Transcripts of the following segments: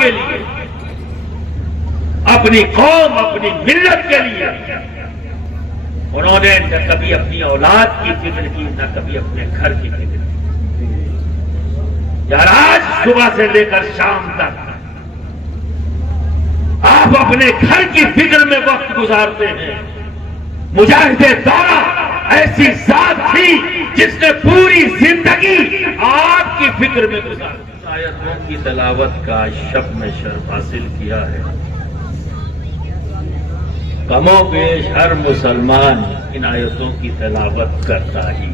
کے لیے، اپنی قوم، اپنی ملت کے لیے انہوں نے نہ کبھی اپنی اولاد کی فکر کی، نہ کبھی اپنے گھر کی فکر کی۔ یار آج صبح سے لے کر شام تک آپ اپنے گھر کی فکر میں وقت گزارتے ہیں۔ مجاہد دورہ ایسی ذات تھی جس نے پوری زندگی آپ کی فکر میں گزاری۔ آیتوں کی تلاوت کا شب میں شرف حاصل کیا ہے۔ کم و بیش ہر مسلمان ان آیتوں کی تلاوت کرتا ہی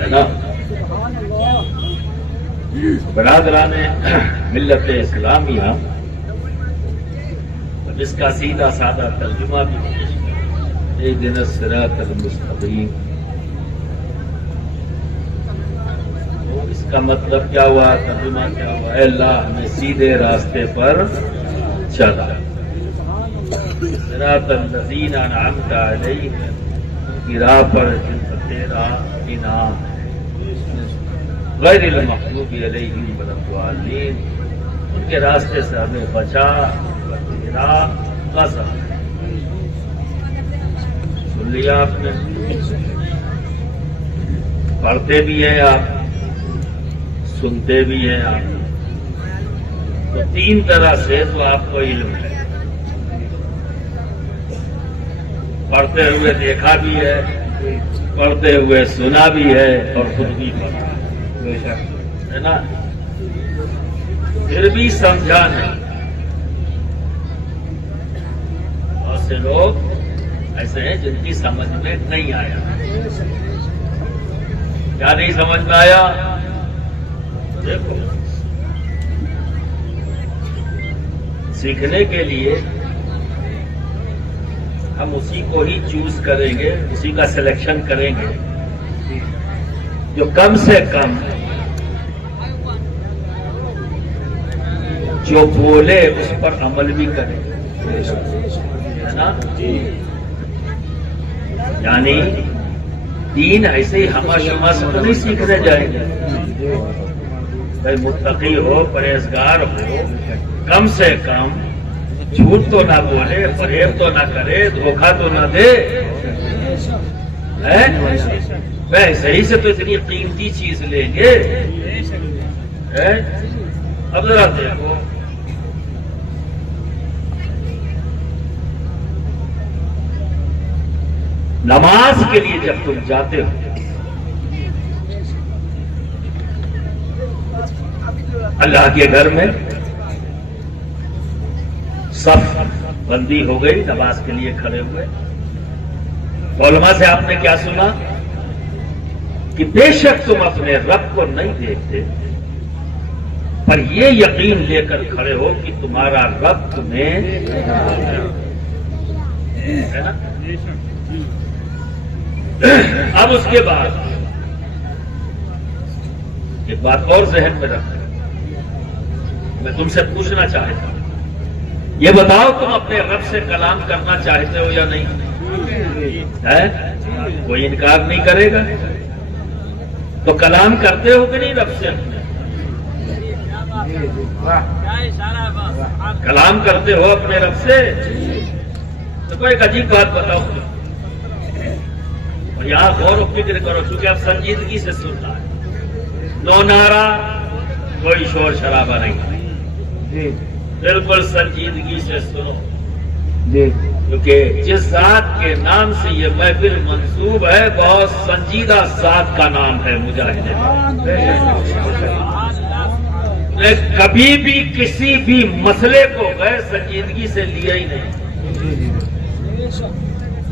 ہے نا؟ برادران ملت اسلامیہ، جس کا سیدھا سادہ ترجمہ بھی اہدنا الصراط المستقیم، اس کا مطلب کیا ہوا، ترجمہ کیا ہوا؟ اے اللہ ہمیں سیدھے راستے پر چلا، صراط الذین انعمت علیہم، کی راہ پر جن پر تیرا انعام ہے، غیر المغضوب علیہم ولا الضالین، ان کے راستے سے ہمیں بچا، تیرا قسم۔ سن لیا آپ نے؟ پڑھتے بھی ہیں آپ، سنتے بھی ہیں آپ، تو تین طرح سے تو آپ کو علم ہے۔ پڑھتے ہوئے دیکھا بھی ہے، پڑھتے ہوئے سنا بھی ہے، اور خود بھی پڑھا ہے نا، پھر بھی سمجھا نہیں۔ بہت سے لوگ ایسے ہیں جن کی سمجھ میں نہیں آیا۔ کیا نہیں سمجھ میں آیا؟ دیکھو، سیکھنے کے لیے ہم اسی کو ہی چوز کریں گے، اسی کا سلیکشن کریں گے جو کم سے کم جو بولے اس پر عمل بھی کرے، ہے نا؟ یعنی دین ایسے ہی ہما شما سے تو نہیں سیکھنے جائیں گے۔ بھائی متقی ہو، پرہیزگار ہو، کم سے کم جھوٹ تو نہ بولے، فریب تو نہ کرے، دھوکہ تو نہ دے۔ ویسے ہی سے تو اتنی قیمتی چیز لیں گے۔ اب ذرا دیکھو، نماز کے لیے جب تم جاتے ہو، اللہ کے گھر میں صف بندی ہو گئی، نماز کے لیے کھڑے ہوئے، علماء سے آپ نے کیا سنا کہ بے شک تم اپنے رب کو نہیں دیکھتے، پر یہ یقین لے کر کھڑے ہو کہ تمہارا رب تمہیں ہے نا۔ اب اس کے بعد ایک بات اور ذہن میں رکھ، میں تم سے پوچھنا چاہتا ہوں، یہ بتاؤ تم اپنے رب سے کلام کرنا چاہتے ہو یا نہیں؟ کوئی انکار نہیں کرے گا، تو کلام کرتے ہو کہ نہیں رب سے؟ کلام کرتے ہو اپنے رب سے؟ تو ایک عجیب بات بتاؤ، اور یہاں غور و فکر کرو، چونکہ اب سنجیدگی سے سننا ہے، نو نعرہ، کوئی شور شرابہ نہیں، بالکل سنجیدگی سے سنو، کیونکہ جس ذات کے نام سے یہ محفل منسوب ہے بہت سنجیدہ ذات کا نام ہے مجاہد۔ نے کبھی بھی کسی بھی مسئلے کو غیر سنجیدگی سے لیا ہی نہیں،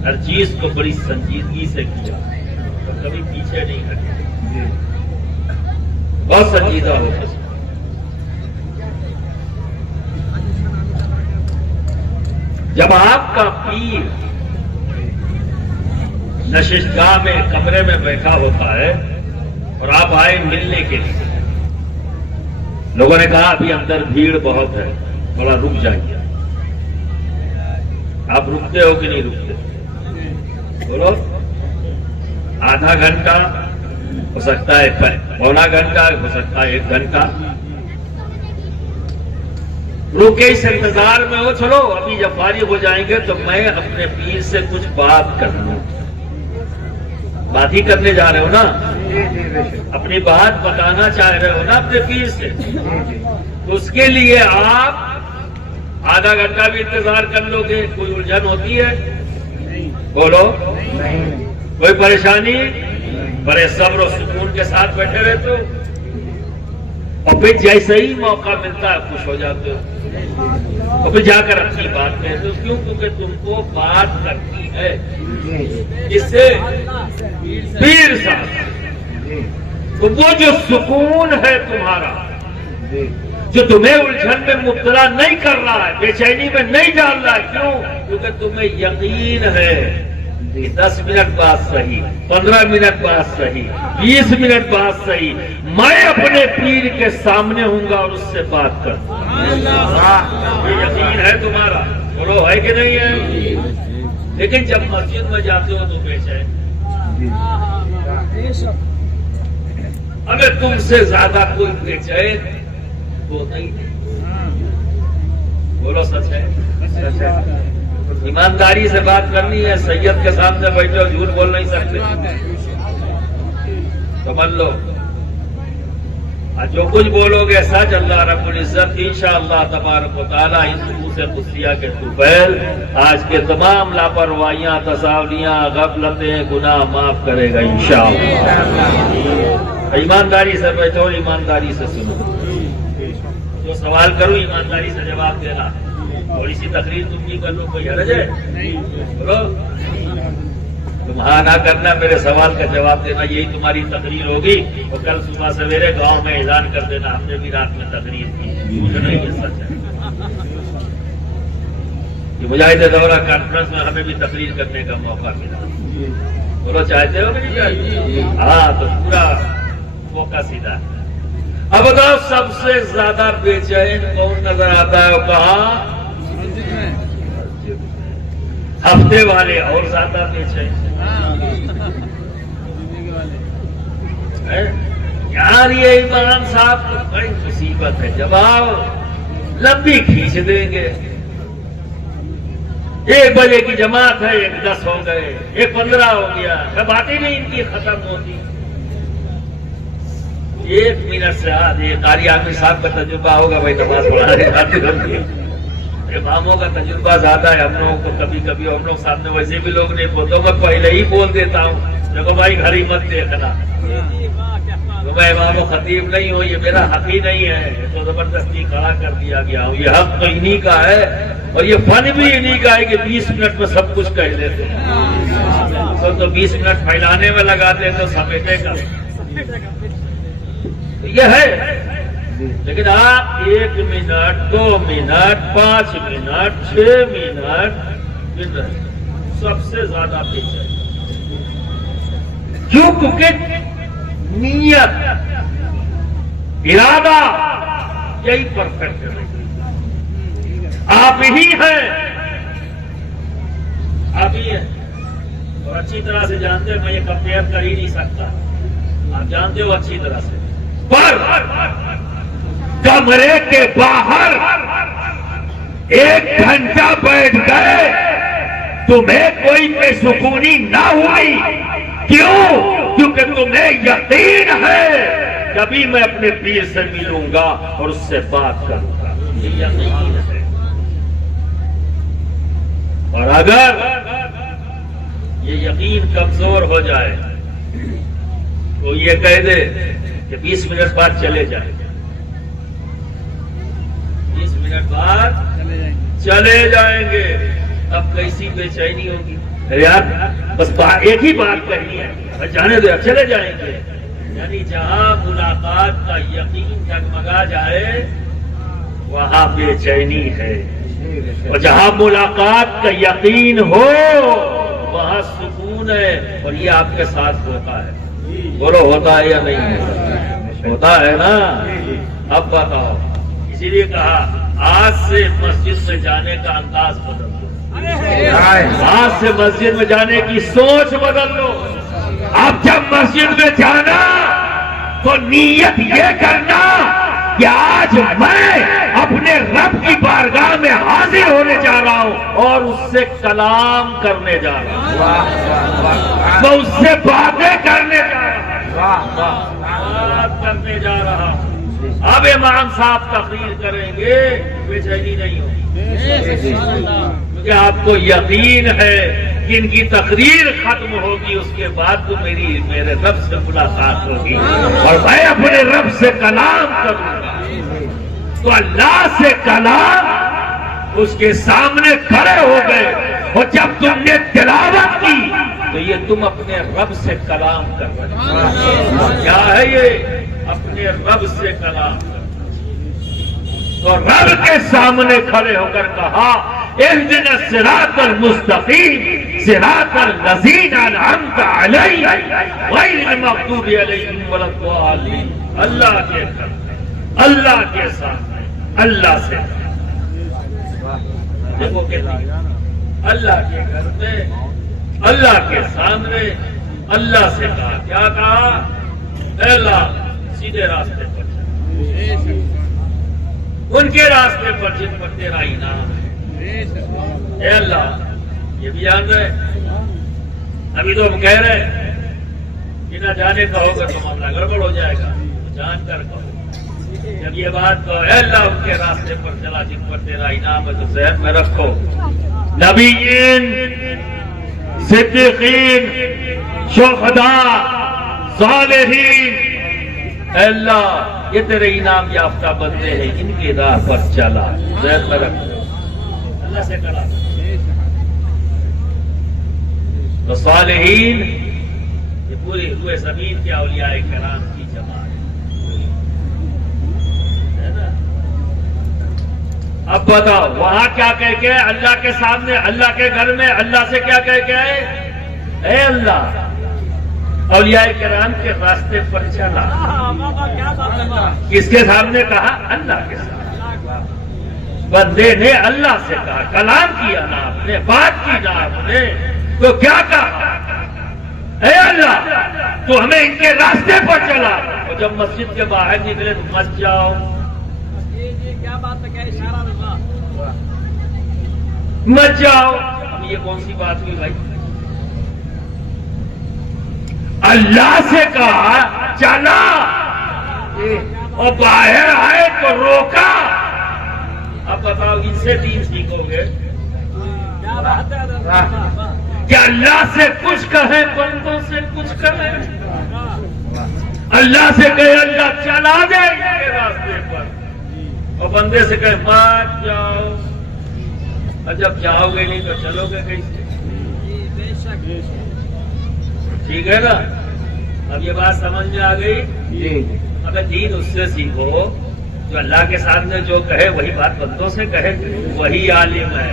ہر چیز کو بڑی سنجیدگی سے کیا، کبھی پیچھے نہیں ہٹے، بہت سنجیدہ ہو۔ جب آپ کا پیر نشستگاہ میں کمرے میں بیٹھا ہوتا ہے اور آپ آئے ملنے کے لیے، لوگوں نے کہا ابھی اندر بھیڑ بہت ہے، تھوڑا رک جائیے، آپ رکتے ہو کہ نہیں رکتے؟ بولو، آدھا گھنٹہ، ہو سکتا ہے پونا گھنٹہ، ہو سکتا ہے 1 گھنٹہ، روکے اس انتظار میں ہو، چلو ابھی جب فارغ ہو جائیں گے تو میں اپنے پیر سے کچھ بات کر لوں۔ بات ہی کرنے جا رہے ہو نا، اپنی بات بتانا چاہ رہے ہو نا اپنے پیر سے، تو اس کے لیے آپ آدھا گھنٹہ بھی انتظار کر لو گے، کوئی الجھن ہوتی ہے؟ بولو، کوئی پریشانی؟ بڑے صبر و سکون کے ساتھ بیٹھے رہتے ہو، اور پھر جیسے ہی موقع ملتا ہے خوش ہو جاتے ہو، اور پھر جا کر اپنی بات کہتے ہو۔ کیوں؟ کیونکہ تم کو بات کرنی ہے اس سے پیر صاحب، تو وہ جو سکون ہے تمہارا، جو تمہیں الجھن میں مبتلا نہیں کر رہا ہے، بے چینی میں نہیں ڈال رہا ہے، کیوں؟ کیونکہ تمہیں یقین ہے کہ 10 منٹ بعد صحیح، 15 منٹ بعد صحیح، 20 منٹ بعد صحیح، میں اپنے پیر کے سامنے ہوں گا اور اس سے بات کروں گا۔ یہ یقین ہے تمہارا، بولو ہے کہ نہیں ہے؟ لیکن جب مسجد میں جاتے ہو تو بے چین، اگر تم سے زیادہ کوئی بے چین تو نہیں، بولو سچ ہے؟ ایمانداری سے بات کرنی ہے، سید کے سامنے بیٹھے ہو، جھوٹ بول نہیں سکتے، سمجھ لو، جو کچھ بولو گے سچ، اللہ رب العزت انشاءاللہ تبارک و تعالی ان نفوس قدسیہ کے طفیل آج کے تمام لاپرواہیاں، تساہلیاں، غفلتیں، گناہ معاف کرے گا انشاءاللہ۔ ایمانداری سے بیٹھو، ایمانداری سے سنو، جو سوال کرو ایمانداری سے جواب دینا، تھوڑی سی تقریر تم بھی کر لو، کوئی حرج ہے؟ بولو، تم ہاں نہ کرنا، میرے سوال کا جواب دینا، یہی تمہاری تقریر ہوگی، اور کل صبح سویرے گاؤں میں اعلان کر دینا ہم نے بھی رات میں تقریر کی، نہیں یہ سچ ہے۔ یہ مجاہد دورہ کانفرنس میں ہمیں بھی تقریر کرنے کا موقع ملا، بولو چاہتے ہو کہ نہیں چاہتے؟ ہاں، تو پورا موقع سیدھا ہے۔ اب بتاؤ سب سے زیادہ بے چین کون نظر آتا ہے؟ وہ کہاں؟ ہفتے والے اور زیادہ بے چین، یار یہ امام صاحب تو بڑی مصیبت ہے، جب آؤ لمبی کھینچ دیں گے، 1 بجے کی جماعت ہے، 1:10 ہو گئے، 1:15 ہو گیا، بات ہی نہیں ان کی ختم ہوتی۔ 1 منٹ سے آدھے قاری عامر صاحب کا تجربہ ہوگا بھائی نماز پڑھانے، اماموں کا تجربہ زیادہ ہے، ہم لوگوں کو کبھی کبھی ہم لوگ سامنے ویسے بھی لوگ نہیں بولتے، میں پہلے ہی بول دیتا ہوں، دیکھو بھائی گھر ہی مت دیکھنا، میں امام و خطیب نہیں ہوں، یہ میرا حق ہی نہیں ہے، یہ تو زبردستی کھڑا کر دیا گیا ہوں، یہ حق تو انہی کا ہے، اور یہ فن بھی انہی کا ہے کہ 20 منٹ میں سب کچھ کہہ دیتے ہیں، تو 20 منٹ پھیلانے میں لگاتے تو سمیٹے کا یہ ہے۔ لیکن آپ 1 منٹ، 2 منٹ، 5 منٹ، 6 منٹ سب سے زیادہ بے چین، کیوں؟ کیونکہ نیت، ارادہ یہی پرفیکٹ ہے، آپ ہی ہیں، آپ ہی ہیں، اور اچھی طرح سے جانتے ہیں، میں یہ کمپیئر کر ہی نہیں سکتا، آپ جانتے ہو اچھی طرح سے، پر کمرے کے باہر 1 گھنٹہ بیٹھ گئے، تمہیں کوئی بے سکونی نہ ہوئی، کیوں؟ کیونکہ تمہیں یقین ہے کبھی میں اپنے پیر سے ملوں گا اور اس سے بات کروں گا، یہ یقین ہے۔ اور اگر یہ یقین کمزور ہو جائے تو یہ کہہ دے کہ 20 منٹ بعد چلے جائیں، 20 منٹ بعد چلے جائیں گے، اب کیسی بے چینی ہوگی؟ یار بس ایک ہی بات کرنی ہے، جانے دو، چلے جائیں گے۔ یعنی جہاں ملاقات کا یقین ڈگمگا جائے وہاں بے چینی ہے، اور جہاں ملاقات کا یقین ہو وہاں سکون ہے، اور یہ آپ کے ساتھ ہوتا ہے، بولو ہوتا ہے یا نہیں ہوتا ہے نا؟ اب بتاؤ، اسی لیے کہا آج سے مسجد میں جانے کا انداز بدل دو، آج سے مسجد میں جانے کی سوچ بدل لو، اب جب مسجد میں جانا تو نیت یہ کرنا کہ آج میں اپنے رب کی بارگاہ میں حاضر ہونے جا رہا ہوں اور اس سے کلام کرنے جا رہا ہوں، میں اس سے باتیں کرنے جا رہا ہوں، بات کرنے جا رہا ہوں۔ اب امام صاحب تقریر کریں گے، بے چینی نہیں ہوگی، کیونکہ آپ کو یقین ہے کہ ان کی تقریر ختم ہوگی، اس کے بعد تو میرے رب سے ملاقات ہوگی اور میں اپنے رب سے کلام کروں گا۔ تو اللہ سے کلام، اس کے سامنے کھڑے ہو گئے اور جب تم نے تلاوت کی تو یہ تم اپنے رب سے کلام کر رہے ہو۔ کیا ہے یہ؟ اپنے رب سے کلام کر رہے ہو۔ تو رب کے سامنے کھڑے ہو کر کہا اہدنا الصراط المستقیم صراط الذین انعمت علیہم غیر المغضوب علیہم ولا الضالین۔ اللہ کے گھر، اللہ کے سامنے، اللہ سے دیکھو کہتی اللہ کے گھر میں، اللہ کے سامنے، اللہ سے کہا، کیا کہا؟ اے اللہ سیدھے راستے پر چل، ان کے راستے پر جن پر تیرا انعام ہے۔ اے اللہ، یہ بھی جان رہے، ابھی تو ہم کہہ رہے کہ نہ جانے کا ہوگا تو معاملہ گڑبڑ ہو جائے گا، جان کر کہو۔ جب یہ بات کہو اے اللہ ان کے راستے پر چلا جن پر تیرا انعام ہے، تو ذہن میں رکھو نبیین، صدیقین، شہداء، صالحین، اے اللہ یہ تیرے انعام یافتہ بندے ہیں، ان کی راہ پر چلا، ذہن میں رکھو، اللہ سے کہا۔ تو صالحین یہ پوری روئے زمین کے اولیاء کرام کی جماعت ہے نا۔ اب بتاؤ وہاں کیا کہہ کے اللہ کے سامنے، اللہ کے گھر میں اللہ سے کیا کہہ کے آئے؟ اے اللہ اولیاء کرام کے راستے پر چلا۔ کس کے سامنے کہا؟ اللہ کے سامنے۔ بندے نے اللہ سے کہا، کلام کیا نا آپ نے، بات کی نا آپ نے، تو کیا کہا؟ اے اللہ تو ہمیں ان کے راستے پر چلا۔ اور جب مسجد کے باہر نکلے تو مت جاؤ، کیا بات ہے، کیا اشارہ ہوگا؟ مت جاؤ۔ اب یہ کون سی بات ہوئی بھائی؟ اللہ سے کہا چلا اور باہر آئے تو روکا۔ اب بتاؤ ان سے دین سیکھو گے؟ کیا بات ہے، کہ اللہ سے کچھ کہیں بندوں سے کچھ کہیں؟ اللہ سے کہے اللہ چلا دے ان کے راستے پر، اور بندے سے کہے مت جاؤ۔ اور جب جاؤ گے نہیں تو چلو گے کیسے؟ بے شک ٹھیک ہے نا؟ اب یہ بات سمجھ میں آ گئی؟ اگر دین اس سے سیکھو جو اللہ کے سامنے جو کہے وہی بات بندوں سے کہے، وہی عالم ہے،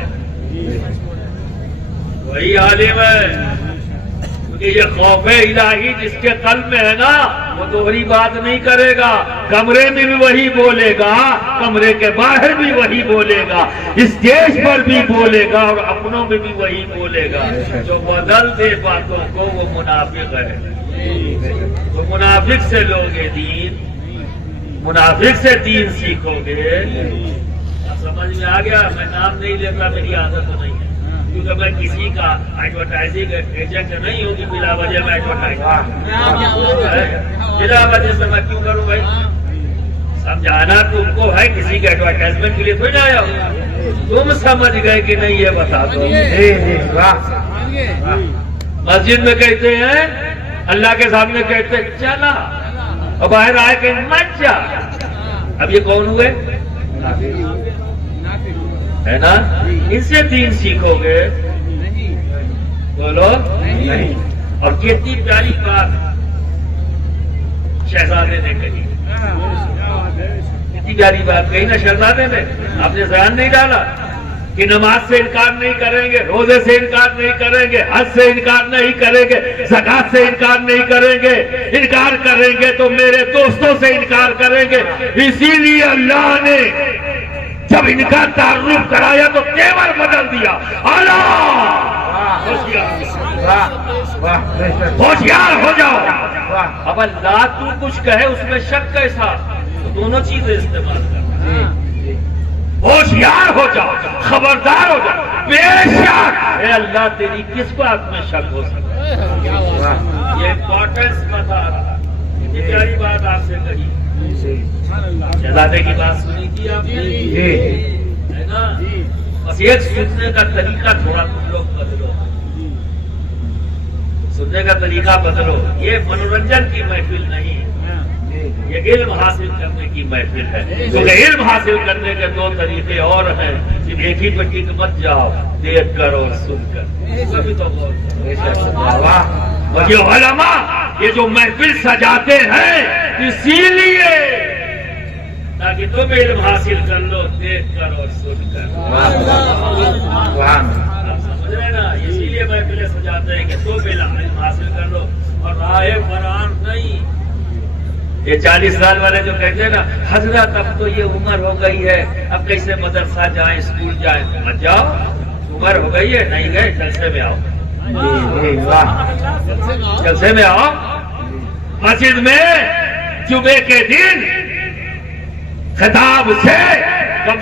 وہی عالم ہے۔ کیونکہ یہ خوف الہی جس کے قلب میں ہے نا، وہ دوہری بات نہیں کرے گا، کمرے میں بھی وہی بولے گا، کمرے کے باہر بھی وہی بولے گا، اسٹیج پر بھی بولے گا اور اپنوں میں بھی وہی بولے گا۔ جو بدل دے باتوں کو وہ منافق ہے۔ تو منافق سے لوگے دین، منافق سے دین سیکھو گے۔ سمجھ میں آ گیا؟ میں نام نہیں لیتا، میری عادت نہیں ہے، کیونکہ میں کسی کا ایڈورٹائزنگ ایجنٹ نہیں ہوں کہ بلا وجہ میں ایڈورٹائزنگ، بلا وجہ سے میں کیوں کروں بھائی؟ سمجھانا تم کو ہے، کسی کے ایڈورٹائزمنٹ کے لیے تھوڑی آیا ہوں۔ تم سمجھ گئے کہ نہیں یہ بتا دو۔ مسجد میں کہتے ہیں، اللہ کے سامنے کہتے ہیں چلا، اور باہر آئے کہ مت جا۔ اب یہ کون ہوئے؟ ہے نا؟ ان سے دین سیکھو گے بولو نہیں۔ اور کتنی پیاری بات شہزادے نے کہی، کتنی پیاری بات کہی نا شہزادے نے۔ آپ نے ذہن نہیں ڈالا کہ نماز سے انکار نہیں کریں گے، روزے سے انکار نہیں کریں گے، حج سے انکار نہیں کریں گے، زکات سے انکار نہیں کریں گے، انکار کریں گے تو میرے دوستوں سے انکار کریں گے۔ اسی لیے اللہ نے جب ان کا تعارف کرایا تو تیور بدل دیا، اللہ ہوشیار ہو جاؤ. واہ. اب اللہ تو کچھ کہے اس میں شک کیسا؟ تو دونوں چیزیں استعمال کرنا. ہوشیار ہو جاؤ, خبردار ہو جاؤ. بے شک اے اللہ تیری کس بات میں شک ہو سکتا ہے؟ یہ امپورٹنس بتا رہا. یہ پیاری بات آپ سے کہی. شہزادے کی بات سنی تھی آپ نے, ہے نا؟ بس ایک سننے کا طریقہ تھوڑا تم لوگ بدلو, سننے کا طریقہ بدلو. یہ منورنجن کی محفل نہیں, یہ علم حاصل کرنے کی محفل ہے. کیونکہ علم حاصل کرنے کے دو طریقے اور ہیں. صرف ایک ہی پہ ٹک مت جاؤ, دیکھ کر اور سن کر. کبھی تو غور کرو. اور یہ علماء یہ جو محفل سجاتے ہیں اسی لیے تاکہ تم علم حاصل کر لو, دیکھ کر اور سن کر. آپ سمجھ رہے نا, اسی لیے محفلیں سجاتے ہیں کہ تم علم حاصل کر لو اور راہ فرار نہیں. یہ 40 سال والے جو کہتے ہیں نا حضرت اب تو یہ عمر ہو گئی ہے, اب کیسے مدرسہ جائیں, اسکول جائیں. مت جاؤ, عمر ہو گئی ہے, نہیں گئے جلسے میں آؤ. جلسے میں آؤ. مسجد میں جمعے کے دن خطاب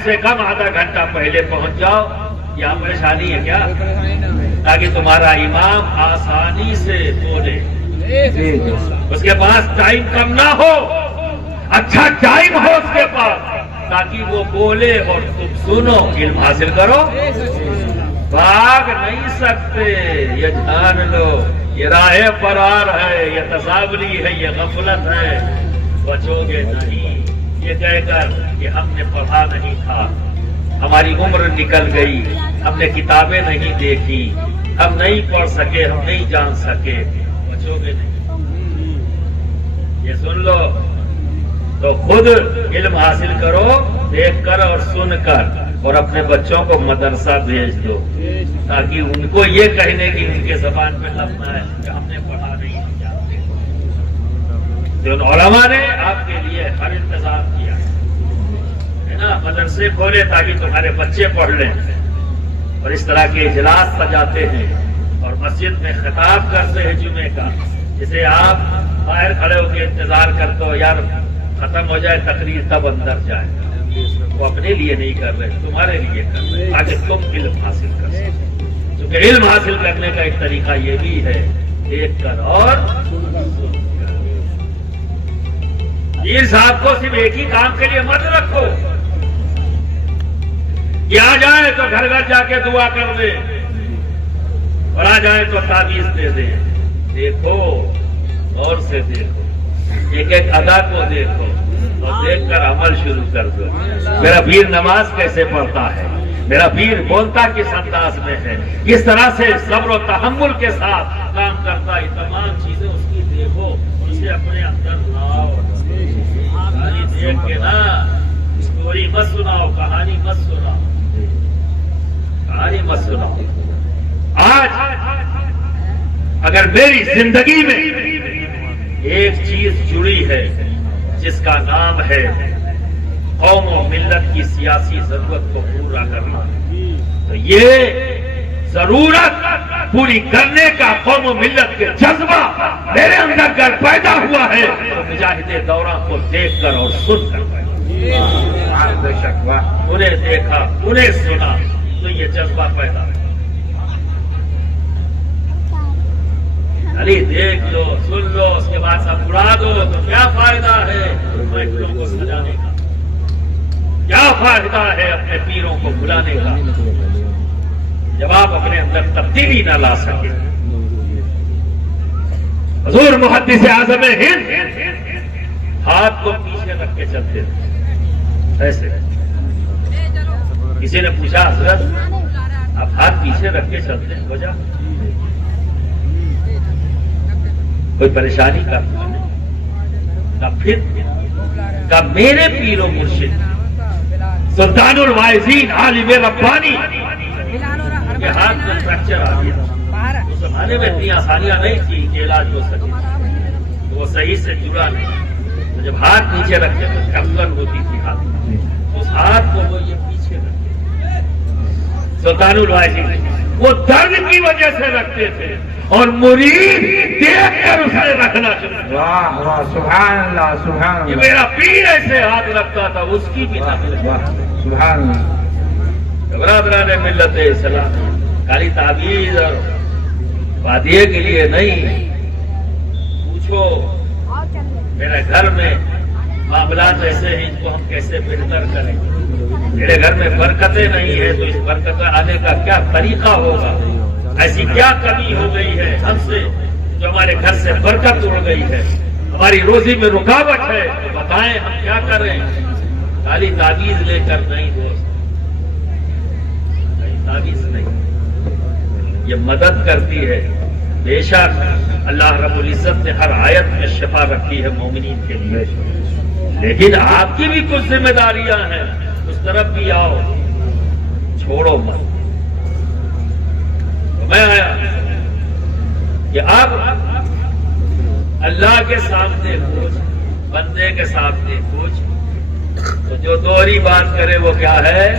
سے کم آدھا گھنٹہ پہلے پہنچ جاؤ. یہاں پریشانی ہے کیا؟ تاکہ تمہارا امام آسانی سے بولے, اس کے پاس ٹائم کم نہ ہو, اچھا ٹائم ہو اس کے پاس, تاکہ وہ بولے اور تم سنو, علم حاصل کرو. بھاگ نہیں سکتے, یہ جان لو. یہ راہ فرار ہے, یہ تصاوری ہے, یہ غفلت ہے. بچو گے نہیں یہ کہہ کر کہ ہم نے پڑھا نہیں تھا, ہماری عمر نکل گئی, ہم نے کتابیں نہیں دیکھی, ہم نہیں پڑھ سکے, ہم نہیں جان سکے. بچو گے نہیں. یہ سن لو تو خود علم حاصل کرو, دیکھ کر اور سن کر, اور اپنے بچوں کو مدرسہ بھیج دو تاکہ ان کو یہ کہنے کی ان کے زبان پہ لفظ ہے کہ ہم نے پڑھا نہیں جانتے. جو علماء نے آپ کے لیے ہر انتظام کیا ہے نا, مدرسے کھولے تاکہ تمہارے بچے پڑھ لیں, اور اس طرح کے اجلاس سجاتے ہیں اور مسجد میں خطاب کرتے ہیں جمعے کا, جسے آپ باہر کھڑے ہو کے انتظار کرتے ہو یار ختم ہو جائے تقریر تب اندر جائے. وہ اپنے لیے نہیں کر رہے, تمہارے لیے کر رہے تاکہ تم علم حاصل کر سکو. کیونکہ علم حاصل کرنے کا ایک طریقہ یہ بھی ہے, دیکھ کر اور سن کر. پیر صاحب کو صرف ایک ہی کام کے لیے مت رکھو کہ آ جائے تو گھر گھر جا کے دعا کر دے, اور آ جائے تو تعویذ دے دے. دیکھو, غور سے دیکھو, ایک ایک ادا کو دیکھو, اور دیکھ کر عمل شروع کر دو. میرا پیر نماز کیسے پڑھتا ہے, میرا پیر بولتا کس انداز میں ہے, کس طرح سے صبر و تحمل کے ساتھ کام کرتا ہے, تمام چیزیں اس کی دیکھو, اسے اپنے اندر لاؤ. کہانی دیکھ کے نا اسٹوری مت سناؤ, کہانی مت سناؤ, کہانی مت سناؤ. آج اگر میری زندگی میں ایک چیز جڑی ہے جس کا نام ہے قوم و ملت کی سیاسی ضرورت کو پورا کرنا, تو یہ ضرورت پوری کرنے کا قوم و ملت کے جذبہ میرے اندر اگر پیدا ہوا ہے تو مجاہد دوراں کو دیکھ کر اور سن کر پیدا. انہیں دیکھا, انہیں سنا تو یہ جذبہ پیدا ہے. علی دیکھ لو, سن لو, اس کے بعد سب اڑا دو تو کیا فائدہ ہے محفلوں کو سجانے کا, کیا فائدہ ہے اپنے پیروں کو بلانے کا جب آپ اپنے اندر تبدیلی نہ لا سکے. حضور محدث اعظم ہند ہاتھ کو پیچھے رکھ کے چلتے تھے ایسے. کسی نے پوچھا حضرت آپ ہاتھ پیچھے رکھ کے چلتے ہیں, وجہ کوئی پریشانی کا پھر کا میرے پیر و مرشد سلطان الواعظین عالم ربانی کے ہاتھ میں فریکچر آ گیا. اس زمانے میں اتنی آسانیاں نہیں تھی کہ علاج ہو سکے, تو وہ صحیح سے جڑا نہیں. تو جب ہاتھ نیچے رکھتے تو دھڑکن ہوتی تھی ہاتھ, اس ہاتھ کو وہ یہ پیچھے رکھتے. سلطان الواعظین وہ درد کی وجہ سے رکھتے تھے اور مرید دیکھ کر اسے رکھنا چاہیے. واہ واہ سبحان اللہ سبحان یہ اللہ میرا پیر ایسے ہاتھ رکھتا تھا اس کی بھی نہ. واہ سبحان اللہ برادران ملت اسلام خالی تعویذ اور وادیے کے لیے نہیں. پوچھو میرے گھر میں معاملات ایسے ہیں ان کو ہم کیسے بہتر کریں. میرے گھر میں برکتیں نہیں ہیں تو اس برکت آنے کا کیا طریقہ ہوگا. ایسی کیا کمی ہو گئی ہے ہم سے جو ہمارے گھر سے برکت اڑ گئی ہے, ہماری روزی میں رکاوٹ ہے, تو بتائیں ہم کیا کریں. خالی تعویذ لے کر نہیں دوست, تعویذ نہیں, یہ مدد کرتی ہے. بے شک اللہ رب العزت نے ہر آیت میں شفا رکھی ہے مومنین کے لیے, لیکن آپ کی بھی کچھ ذمہ داریاں ہیں, اس طرف بھی آؤ, چھوڑو مت. تو میں آیا کہ اب اللہ کے سامنے پوچھ, بندے کے سامنے پوچھ, تو جو دوہری بات کرے وہ کیا ہے,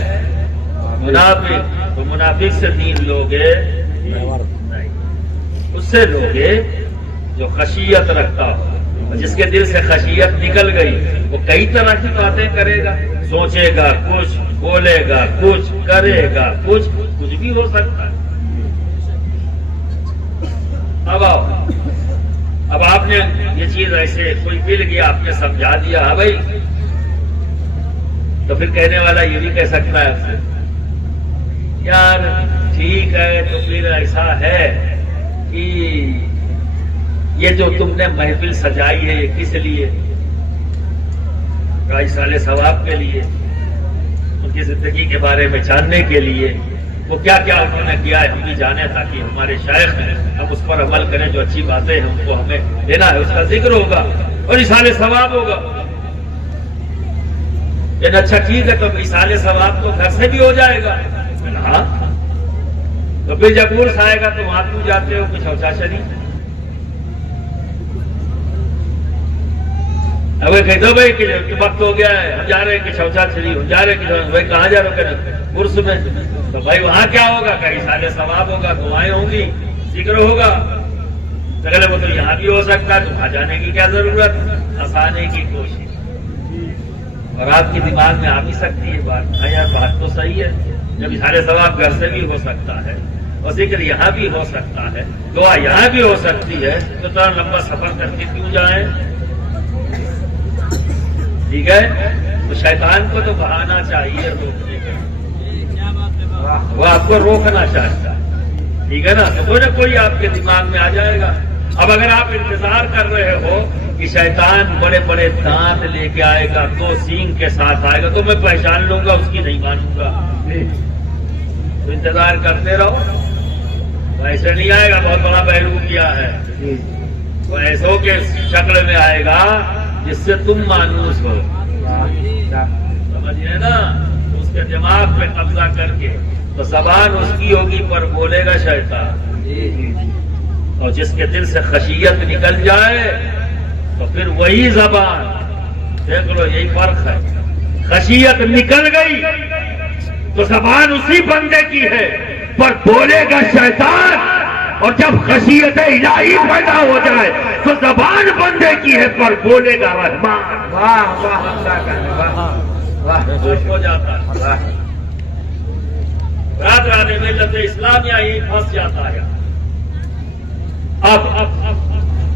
منافق. تو منافق سے دین لوگے نہیں, اس سے لوگے جو خشیت رکھتا ہو. جس کے دل سے خشیت نکل گئی وہ کئی طرح کی باتیں کرے گا, سوچے گا کچھ, بولے گا کچھ, کرے گا کچھ بھی ہو سکتا ہے. اب آؤ, اب آپ نے یہ چیز ایسے کوئی مل گیا, آپ نے سمجھا دیا ہاں بھائی, تو پھر کہنے والا یہ بھی کہہ سکتا ہے آپ سے یار ٹھیک ہے, تو پھر ایسا ہے کہ یہ جو تم نے محفل سجائی ہے یہ کس لیے, سال ثواب کے لیے, ان کی زندگی کے بارے میں جاننے کے لیے. وہ کیا کیا انہوں نے کیا ہے ہم بھی جانے, تاکہ ہمارے شیخ ہیں ہم اس پر عمل کریں. جو اچھی باتیں ہیں ان کو ہمیں دینا ہے, اس کا ذکر ہوگا اور اصال ثواب ہوگا. لیکن اچھا ٹھیک ہے, تو اصال ثواب تو گھر سے بھی ہو جائے گا. ہاں, تو پھر جب عرس آئے گا تو وہاں کیوں جاتے ہو کچھ اوچا شریف. اب کہہ دو بھائی کہ وقت ہو گیا ہے, ہم جا رہے ہیں کہ شوچا شریف, ہم جا رہے ہیں کہ بھائی کہاں جا رہے ہو عرس میں. تو بھائی وہاں کیا ہوگا, کہیں سارے ثواب ہوگا, دعائیں ہوں گی, ذکر ہوگا. اگلے وہ تو یہاں بھی ہو سکتا ہے, تو وہاں جانے کی کیا ضرورت, ہنسانے کی کوشش. اور آپ کے دماغ میں آ بھی سکتی ہے بات, ہاں یار بات تو صحیح ہے, جب سارے ثواب گھر سے بھی ہو سکتا ہے اور ذکر یہاں بھی ہو سکتا ہے, دعا یہاں بھی ہو سکتی ہے, تو اتنا لمبا سفر کر کے کیوں جائیں. ٹھیک ہے, تو شیطان کو تو بہانا چاہیے روکنے کا, کیا بات ہے. وہ آپ کو روکنا چاہتا ہے. ٹھیک ہے نا, تو کوئی نہ کوئی آپ کے دماغ میں آ جائے گا. اب اگر آپ انتظار کر رہے ہو کہ شیطان بڑے بڑے دانت لے کے آئے گا, 2 سینگ کے ساتھ آئے گا, تو میں پہچان لوں گا, اس کی نہیں مانوں گا. تو انتظار کرتے رہو, تو ایسے نہیں آئے گا بہت بڑا بہرو کیا ہے, وہ ایسوں کے شکل میں آئے گا جس سے تم مانوس ہو. سمجھے نا, اس کے دماغ پہ قبضہ کر کے, تو زبان اس کی ہوگی پر بولے گا شیطان. اور جس کے دل سے خشیت نکل جائے تو پھر وہی زبان, دیکھ لو یہی فرق ہے. خشیت نکل گئی تو زبان اسی بندے کی ہے پر بولے گا شیطان, اور جب خشیت الہی پیدا ہو جائے تو زبان بندے کی ہے پر بولے گا رحمان. واہ واہ اللہ کا واہ ہو جاتا ہے. رات رات ملت اسلامیہ ہی پھنس جاتا ہے. اب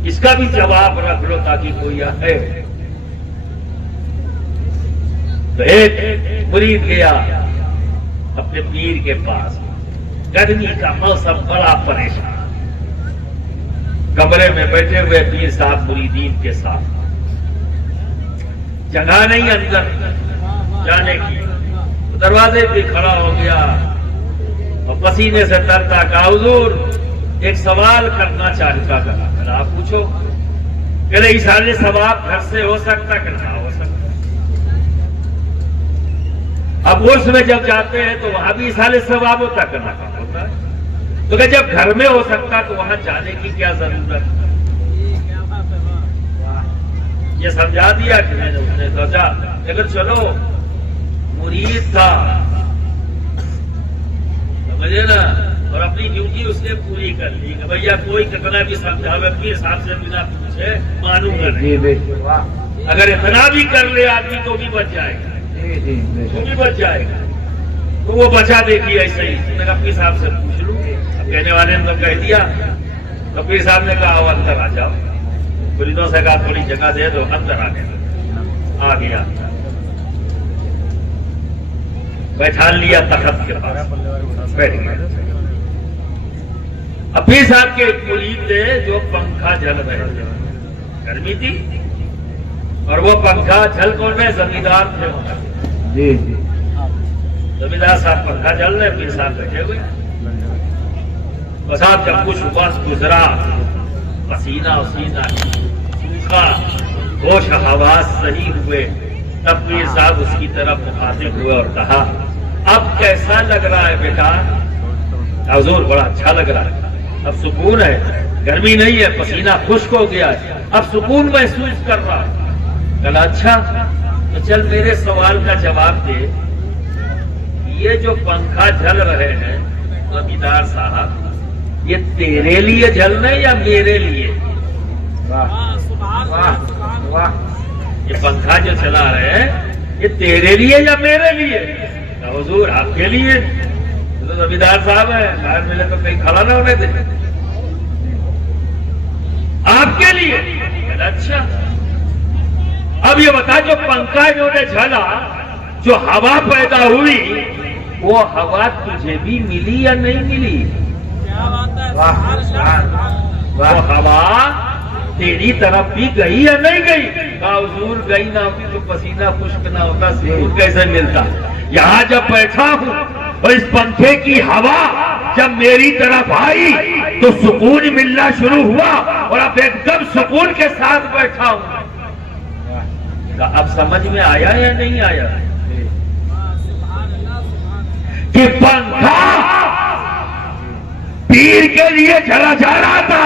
اس کا بھی جواب رکھ لو تاکہ کوئی ہے. تو ایک مرید گیا اپنے پیر کے پاس, گرمی کا موسم, بڑا پریشان, کمرے میں بیٹھے ہوئے پیر صاحب مریدین کے ساتھ, جگہ نہیں اندر جانے کی. دروازے پہ کھڑا ہو گیا اور پسینے سے ترتا کہ حضور ایک سوال کرنا چاہتا تھا. آپ پوچھو. کہ نہیں سارے ثواب گھر سے ہو سکتا کہ نہ ہو سکتا. اب عرس میں جب جاتے ہیں تو وہاں بھی سارے ثواب ہوتا کرنا ہوتا ہے, تو کہ جب گھر میں ہو سکتا تو وہاں جانے کی کیا ضرورت. کیا بات ہے. یہ سمجھا دیا کہ میں نے اس نے سوچا اگر چلو مرید تھا, سمجھے نا, اور اپنی ڈیوٹی اس نے پوری کر لی کہ بھیا کوئی کتنا بھی سمجھاوے اپنے حساب سے بنا پوچھے مانوں گا نہیں. جی بے شک. واہ. اگر اتنا بھی کر لے آدمی تو بھی بچ جائے گا, جی جی بے تو شک. بھی بچ جائے گا. تو وہ بچا دیکھی ایسے ہی. میں نے اپنے حساب سے پوچھ لوں. اب کہنے والے نے تو کہہ دیا. تو پیر صاحب نے کہا وہ اندر آ جاؤ. مریدوں سے کہا تھوڑی جگہ دے دو. اندر آنے آ گیا, بیٹھا لیا تخت کے پاس, بیٹھ گیا. اب پیر صاحب کے ایک مرید تھے جو پنکھا جل رہے تھے, گرمی تھی, اور وہ پنکھا جل کون رہے, زمیندار تھے وہاں. جی جی. زمیندار صاحب پنکھا جل رہے, پیر صاحب بیٹھے ہوئے. بس آپ جب کچھ وقت گزرا, پسینہ وسینہ سوکھا, ہوش حواس صحیح ہوئے, تب پیر صاحب اس کی طرف مخاطب ہوئے اور کہا اب کیسا لگ رہا ہے بیٹا؟ حضور بڑا اچھا لگ رہا ہے, اب سکون ہے, گرمی نہیں ہے, پسینہ خشک ہو گیا ہے, اب سکون محسوس کر رہا ہے. کہا اچھا تو چل میرے سوال کا جواب دے, یہ جو پنکھا جل رہے ہیں زمیندار صاحب, یہ تیرے لیے جل رہے یا میرے لیے؟ واہ سبحان واہ اللہ. واہ. یہ پنکھا جو چلا رہے ہیں یہ تیرے لیے یا میرے لیے؟ کہا حضور آپ کے لیے. تو زمیندار صاحب ہیں, باہر ملے تو کہیں کھڑا نہ ہونے دے. آپ کے لیے. کہا اچھا اب یہ بتا جو پنکھا انہوں نے جھلا, جو ہوا پیدا ہوئی, وہ ہوا تجھے بھی ملی یا نہیں ملی؟ کیا بات ہے. واہ سبحان اللہ. وہ ہوا تیری طرف بھی گئی یا نہیں گئی؟ کہا حضور گئی نہ ہوتی تو پسینہ خشک نہ ہوتا, سکون کیسے ملتا؟ یہاں جب بیٹھا ہوں اور اس پنکھے کی ہوا جب میری طرف آئی تو سکون ملنا شروع ہوا, اور اب ایک دم سکون کے ساتھ بیٹھا ہوں. کہا اب سمجھ میں آیا یا نہیں آیا سبحان اللہ. سبحان کہ پنکھا پیر کے لیے چلا جا رہا تھا,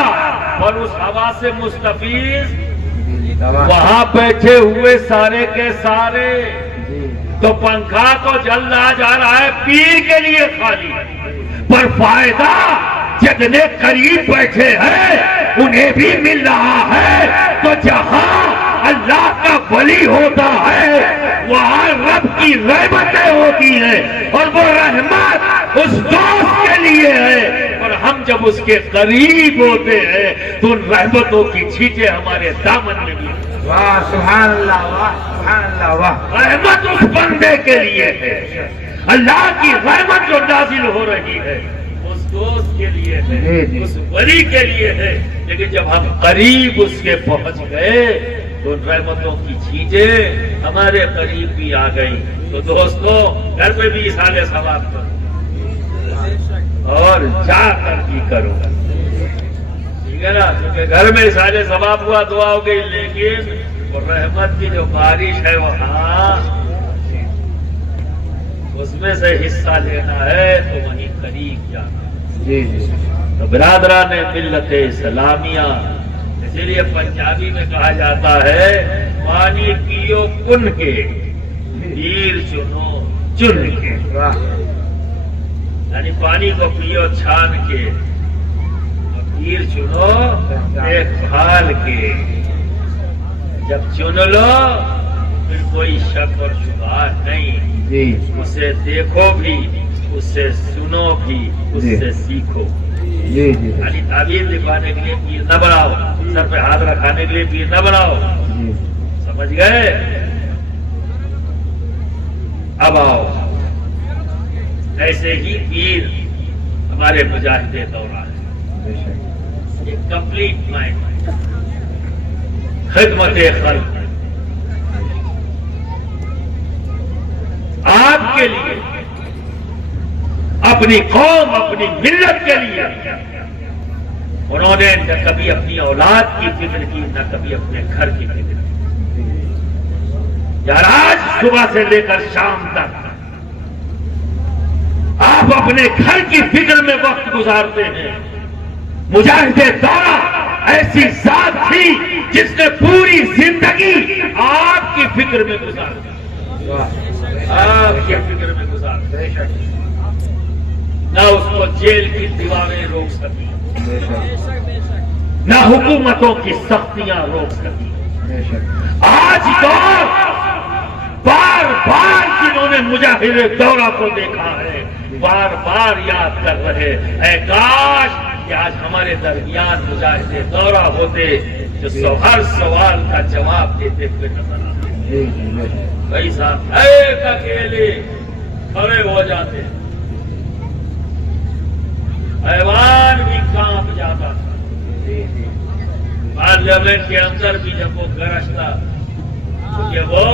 اور اس ہوا سے مستفیض وہاں بیٹھے ہوئے سارے کے سارے. تو پنکھا تو جلنا جا رہا ہے پیر کے لیے خالی, پر فائدہ جتنے قریب بیٹھے ہیں انہیں بھی مل رہا ہے. تو جہاں اللہ کا ولی ہوتا ہے وہاں رب کی رحمتیں ہوتی ہیں, اور وہ رحمت اس دوست کے لیے ہے, اور ہم جب اس کے قریب ہوتے ہیں تو ان رحمتوں کی چھینٹیں ہمارے دامن میں بھی. واہ سبحان اللہ. واہ سبحان اللہ. واہ. رحمت اس بندے کے لیے ہے, اللہ کی رحمت جو نازل ہو رہی ہے اس دوست کے لیے ہے, اس ولی کے لیے ہے. لیکن جب ہم قریب اس کے پہنچ گئے تو رحمتوں کی چھینٹیں ہمارے قریب بھی آ گئی. تو دوستو گھر پہ بھی اصالِ ثواب کرو اور جا کر بھی کرو, ٹھیک ہے نا, کیونکہ گھر میں اصالِ ثواب ہوا دعا ہو گئی, لیکن وہ رحمت کی جو بارش ہے وہاں اس میں سے حصہ لینا ہے تو وہیں قریب جانا. جی جی. تو برادران ملت اسلامیہ, اسی لیے پنجابی میں کہا جاتا ہے پانی پیو کن کے, پیر چنو چن کے. واہ. یعنی پانی کو پیو چھان کے, اور پیر چنو دیکھ بھال کے. جب چن لو پھر کوئی شک اور شبہ نہیں, جی اسے دیکھو بھی, اس سے سنو بھی, اس سے سیکھو. جی جی. یعنی تعبیر دکھانے کے لیے پیر نہ بناؤ, سر پہ ہاتھ رکھانے کے لیے پیر نہ بناؤ. جی سمجھ گئے؟ اب آؤ, ایسے ہی پیر ہمارے مجاہد دورہ ہے, بے شک. ایک کمپلیٹ مائنڈ, خدمت خلق آپ کے لیے, اپنی قوم, اپنی ملت کے لیے. انہوں نے نہ کبھی اپنی اولاد کی فکر کی, نہ کبھی اپنے گھر کی فکر کی. یار آج صبح سے لے کر شام تک آپ اپنے گھر کی فکر میں وقت گزارتے ہیں. مجاہد دورہ ایسی ذات تھی جس نے پوری زندگی آپ کی فکر میں گزار دی, آپ کی فکر میں گزار دی. نہ اس کو جیل کی دیواریں روک سکی، بے شک بے شک بے شک نہ حکومتوں کی سختیاں روک سکی۔ بے شک آج دور بار بار جنہوں نے مجاہد دورہ کو دیکھا ہے بار بار یاد کر رہے، اے کاش کہ آج ہمارے درمیان مجاہد دورہ ہوتے جو ہر سوال کا جواب دیتے ہوئے نظر آتے۔ جی جی بے شک کئی صاحب ایک اکیلے کھڑے ہو جاتے، ایوان بھی کانپ جاتا تھا۔ جی جی پارلیمنٹ کے اندر بھی جب وہ گرجتا کہ وہ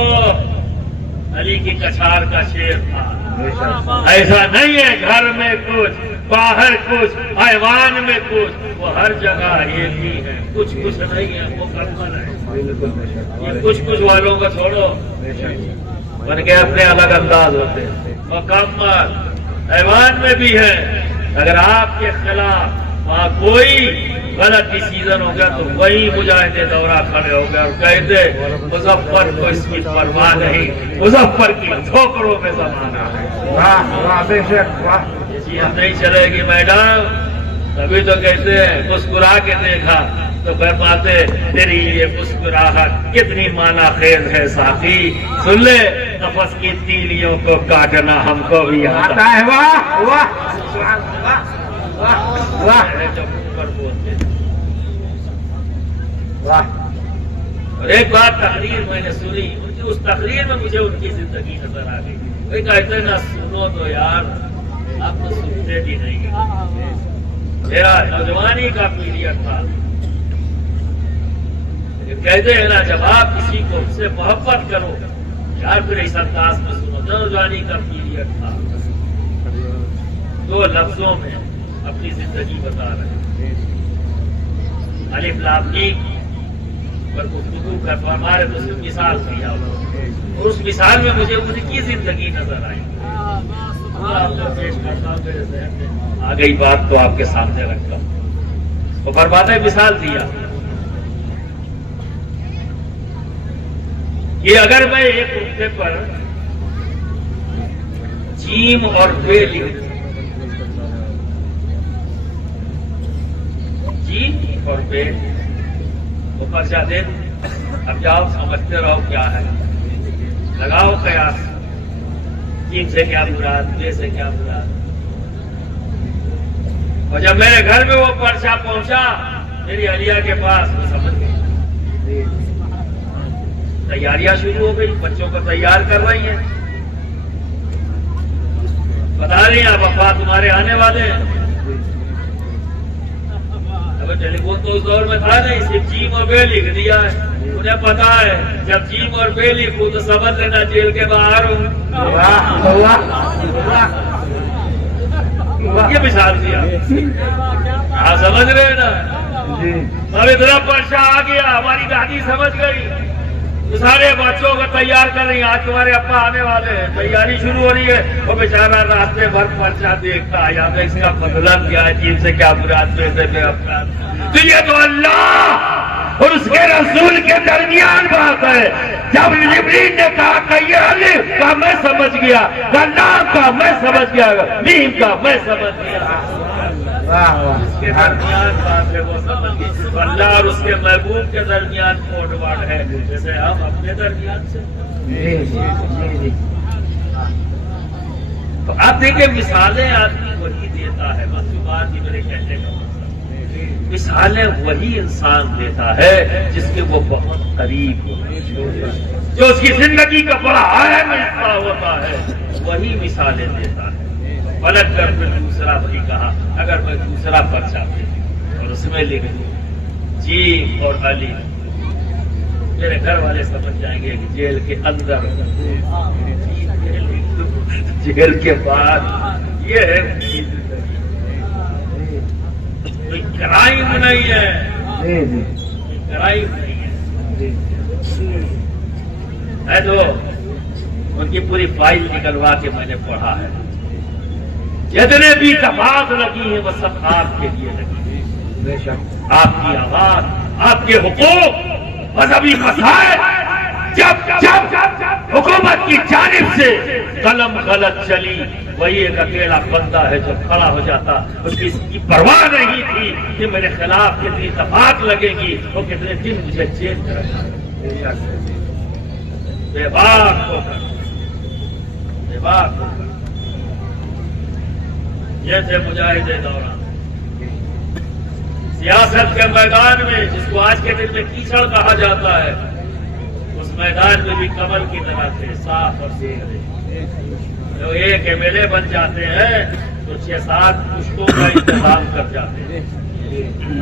علی کی کچھار کا شیر تھا۔ بے شک ایسا نہیں ہے گھر میں کچھ باہر کچھ ایوان میں کچھ، وہ ہر جگہ ایک ہی ہے، کچھ کچھ نہیں ہے، وہ مکمل ہے۔ بالکل بے شک یہ کچھ کچھ والوں کو چھوڑو، بے شک بن کے اپنے الگ انداز ہوتے ہیں، مکمل ایوان میں بھی ہے۔ اگر آپ کے خلاف وہاں کوئی غلط ڈیسیزن ہو گیا تو وہی مجاہد دورہ کھڑے ہو گئے اور کہتے مظفر کو اس کی پرواہ نہیں، مظفر کی ٹھوکروں میں زمانہ ہے۔ واہ واہ بے شک واہ یہ چیز نہیں چلے گی میڈم، تبھی تو کہتے ہیں مسکرا کے دیکھا تو فرماتے تیری یہ مسکراہٹ کتنی معنی خیز ہے ساتھی، سن لے نفس کی تیلیوں کو کاٹنا ہم کو بھی آتا آتا ہے۔ واہ واہ واہ واہ واہ ہے جب اوپر بولتے۔ واہ اور ایک بات تقریر میں نے سنی، اس تقریر میں مجھے ان کی زندگی نظر آ گئی۔ وہ کہتے نا سنو تو یار آپ تو سنتے بھی نہیں۔ میرا نوجوانی کا پیریڈ تھا، کہتے ہیں نا جب آپ کسی کو سے محبت کرو یار پھر اس انداز میں سنو۔ نوجوانی کا پیریڈ تھا، دو لفظوں میں اپنی زندگی بتا رہے ہیں، الف لام میم پر گفتگو کر ہمارے تو صرف مثال دیا اور اس مثال میں مجھے ان کی زندگی نظر آئی۔ آپ کو پیش کرتا ہوں، میرے ذہن میں آ گئی بات تو آپ کے سامنے رکھتا ہوں۔ وہ فرماتے مثال دیا کہ اگر میں ایک نقطے پر جیم اور بے لکھ دوں، جیم اور بے وہ پرچہ دے دوں، اب جاؤ سمجھتے رہو کیا ہے، لگاؤ قیاس، جیم سے کیا مراد، بے سے کیا مراد۔ اور جب میرے گھر میں وہ پرچہ پہنچا میری علیہ کے پاس، وہ سمجھ گئی، تیاریاں شروع ہو گئی، بچوں کو تیار کر رہی ہیں، بتا رہی ہیں اب ابا تمہارے آنے والے ہیں۔ اب ٹیلی فون تو اس دور میں تھا نہیں، صرف جیم اور بے لکھ دیا ہے، انہیں پتا ہے جب جیم اور بے لکھوں تو سمجھ لینا جیل کے باہر ہوں۔ واہ واہ یہ مثال دیا، آپ سمجھ رہے ہیں نا؟ جی اب اتنا پرچہ آ گیا، ہماری دادی سمجھ گئی، تو سارے بچوں کو تیار کر رہی ہیں، آج تمہارے ابا آنے والے ہیں، تیاری شروع ہو رہی ہے۔ وہ بیچارہ راستے بھر پرچہ دیکھتا ہے، یہاں پہ اس کا مطلب کیا ہے، جیم سے کیا مراد، پیسے میں اپنا، تو یہ تو اللہ اور اس کے رسول کے درمیان بات ہے۔ جب جبریل نے کہا کہ یہ الف کا میں سمجھ گیا، لام کا میں سمجھ گیا، میم کا میں سمجھ گیا، واہ اس کے واہ درمیان بات ہے، وہ سمجھ گئی۔ اللہ اور اس کے محبوب کے درمیان کوڈ ورڈ ہے، جیسے ہم اپنے درمیان سے۔ جی جی جی تو آپ دیکھیں مثالیں آدمی وہی دیتا ہے، مطلوبات ہی میرے کہنے کا مطلب، مثالیں وہی انسان دیتا ہے جس کے وہ بہت قریب ہو، جو اس کی زندگی کا بڑا اہم حصہ ہوتا ہے، وہی مثالیں دیتا ہے۔ پلٹ کر پھر دوسرا بھی کہا، اگر میں دوسرا پرچہ دے دوں اور اس میں لکھ دوں جیم اور علی، میرے گھر والے سمجھ جائیں گے کہ جیل کے اندر، جیل کے بعد یہ ہے ان کی زندگی، کوئی کرائم نہیں ہے، جی جی کوئی کرائم نہیں ہے۔ جی ہے تو ان کی پوری فائل نکلوا کے میں نے پڑھا ہے، جتنے بھی دفعات لگی ہیں وہ سب آپ کے لیے لگی ہیں، بے شک آپ کی آواز، آپ کے حقوق، مذہبی مسائل جب جب حکومت کی جانب سے قلم غلط چلی وہی ایک اکیلا بندہ ہے جو کھڑا ہو جاتا. اس کی اس کی پرواہ نہیں تھی کہ میرے خلاف کتنی دفعات لگے گی اور کتنے دن مجھے جیل میں رکھا. بے باک ہو کر یہ تھے مجاہد دوران. سیاست کے میدان میں جس کو آج کے دن میں کیچڑ کہا جاتا ہے اس میدان میں بھی کمل کی طرح تھے, صاف اور ستھرے. جو ایک MLA بن جاتے ہیں تو 6-7 پشتوں کا انتظام کر جاتے ہیں,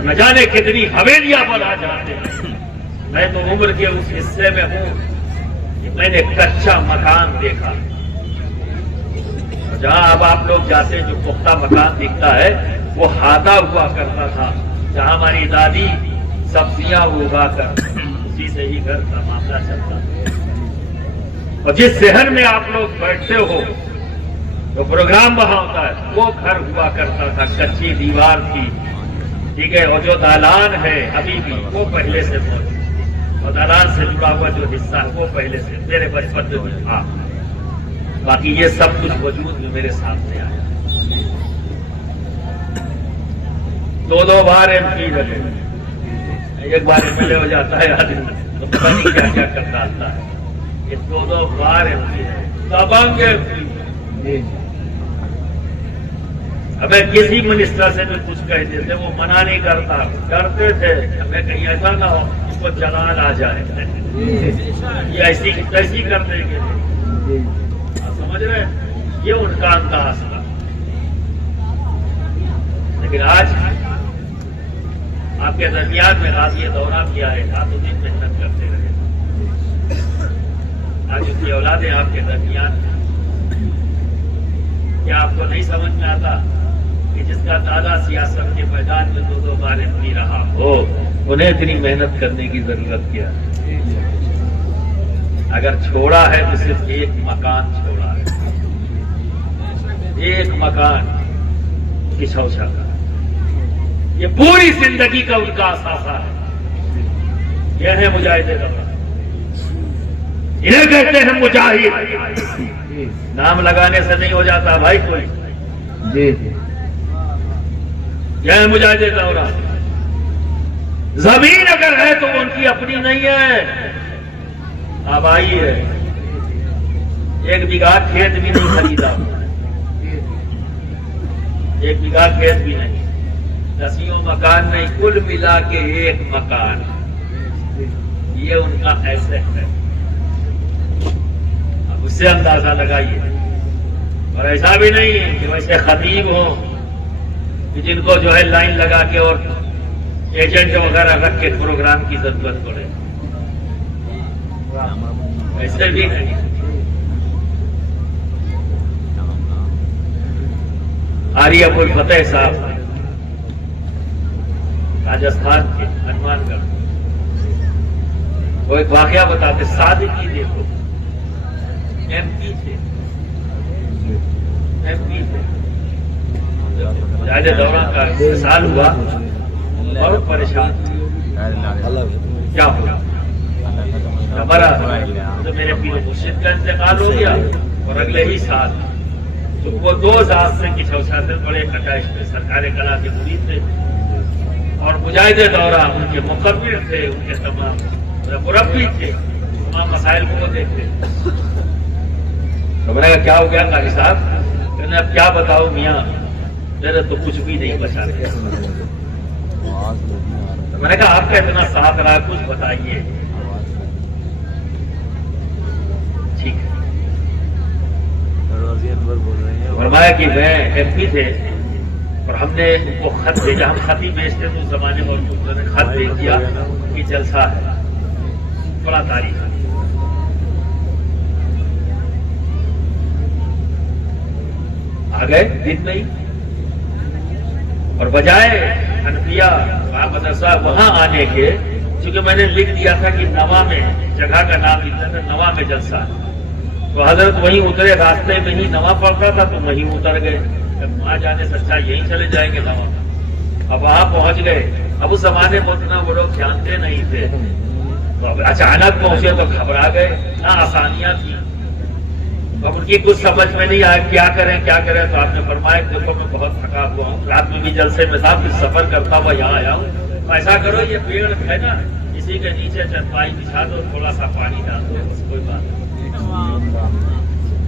نہ جانے کتنی حویلیاں بنا جاتے ہیں. میں تو عمر کے اس حصے میں ہوں کہ میں نے کچا مکان دیکھا. جہاں اب آپ لوگ جاتے جو پختہ مکان دکھتا ہے وہ ہادا ہوا کرتا تھا, جہاں ہماری دادی سبزیاں اگا کر اسی سے ہی گھر کا معاملہ چلتا ہے. اور جس شہر میں آپ لوگ بیٹھتے ہو تو پروگرام وہاں ہوتا ہے وہ گھر ہوا کرتا تھا, کچی دیوار تھی, ٹھیک ہے. اور جو دالان ہے ابھی بھی وہ پہلے سے موجود, اور دالان سے جڑا ہوا جو حصہ ہے وہ پہلے سے میرے بچپن میں تھا. باقی یہ سب کچھ وجود میں میرے سامنے آیا. 2 بار MP رہے, ایک بار MLA ہو جاتا ہے آدمی تو پتہ نہیں کیا کیا کر ڈالتا ہے. یہ 2 بار MP ہے, دبنگ MP. ہمیں کسی منسٹر سے بھی کچھ کہتے تھے وہ منع نہیں کرتا, ڈرتے تھے ہمیں کہیں ایسا نہ ہو اس کو چلان آ جائے, یہ ایسی کیسی کر دیں گے. سمجھ رہے یہ ان کا انداز تھا. لیکن آج آپ کے درمیان میں غازی دوران کیا ہے, راتوں دن محنت کرتے رہے. آج اس کی اولادیں آپ کے درمیان میں, کیا آپ کو نہیں سمجھ میں آتا کہ جس کا دادا سیاست کے میدان میں 2 بار MP رہا ہو انہیں اتنی محنت کرنے کی ضرورت کیا؟ اگر چھوڑا ہے تو صرف ایک مکان چھوڑا ہے, ایک مکان کچھوچا کا. یہ پوری زندگی کا ان کا اثاثہ ہے. یہ ہے مجاہد دوران, انہیں کہتے ہیں مجاہد. نام لگانے سے نہیں ہو جاتا بھائی کوئی. یہ ہے مجاہد دوران. زمین اگر ہے تو ان کی اپنی نہیں ہے, آبائی ہے. 1 بیگھہ کھیت بھی نہیں خریدا, 1 بیگھہ کھیت بھی نہیں, 10 مکان نہیں, کل ملا کے 1 مکان. یہ ان کا ایسٹ ہے. اب اس سے اندازہ لگائیے. اور ایسا بھی نہیں کہ ویسے خطیب ہوں کہ جن کو جو ہے لائن لگا کے اور ایجنٹ وغیرہ رکھ کے پروگرام کی ضرورت پڑے, ایسے بھی نہیں. آری ابو الفتح صاحب راجستھان کے ہنومان گڑھ, وہ ایک واقعہ بتاتے. صادقی دیکھو, MP تھے, مجاہد دوران کا انتقال ہوا, بہت پریشان. کیا ہوا ہمارا تو میرے پیر مرشد کا انتقال ہو گیا, اور اگلے ہی سال تو وہ 2 ذات سے کچھوچا سے بڑے کٹائش میں سرکار کلا کے مرید تھے, اور مجاہد دوران ان کے مقرر تھے, ان کے تمام مربی تھے, تمام مسائل کو وہ دیکھتے. تو میں نے کہا کیا ہو گیا قاری صاحب؟ میں نے اب کیا بتاؤ میاں, میرے تو کچھ بھی نہیں بچا رہے. تو میں نے کہا آپ کا اتنا ساتھ رہا, کچھ بتائیے. ٹھیک ہے, فرمایا کہ میں MP تھے اور ہم نے ان کو خط بھیجا. ہم خط ہی بیچتے تھے اس زمانے میں, اور خط بھیج دیا کہ جلسہ ہے, بڑا تاریخ ہے. آ گئے دن نہیں, اور بجائے حنفیہ مدرسہ وہاں آنے کے, چونکہ میں نے لکھ دیا تھا کہ نوا میں, جگہ کا نام لکھتا تھا نوا میں جلسہ, تو حضرت وہیں اترے, راستے میں ہی نوا پڑتا تھا تو وہیں اتر گئے. وہاں جانے سے اچھا یہیں چلے جائیں گے نوا. اب وہاں پہنچ گئے. اب اس زمانے میں اتنا وہ لوگ جانتے نہیں تھے, تو اب اچانک پہنچے تو گھبرا گئے, نہ آسانیاں تھیں. اب ان کی کچھ سمجھ میں نہیں آیا کیا کریں تو آپ نے فرمایا کہ دیکھو میں بہت تھکا ہوا ہوں، رات میں بھی جلسے میں صاحب سفر کرتا ہوا یہاں آیا ہوں، تو ایسا کرو یہ پیڑ ہے نا اسی کے نیچے چرپائی بچھا دو، تھوڑا سا پانی ڈال دو، بس کوئی بات نہیں،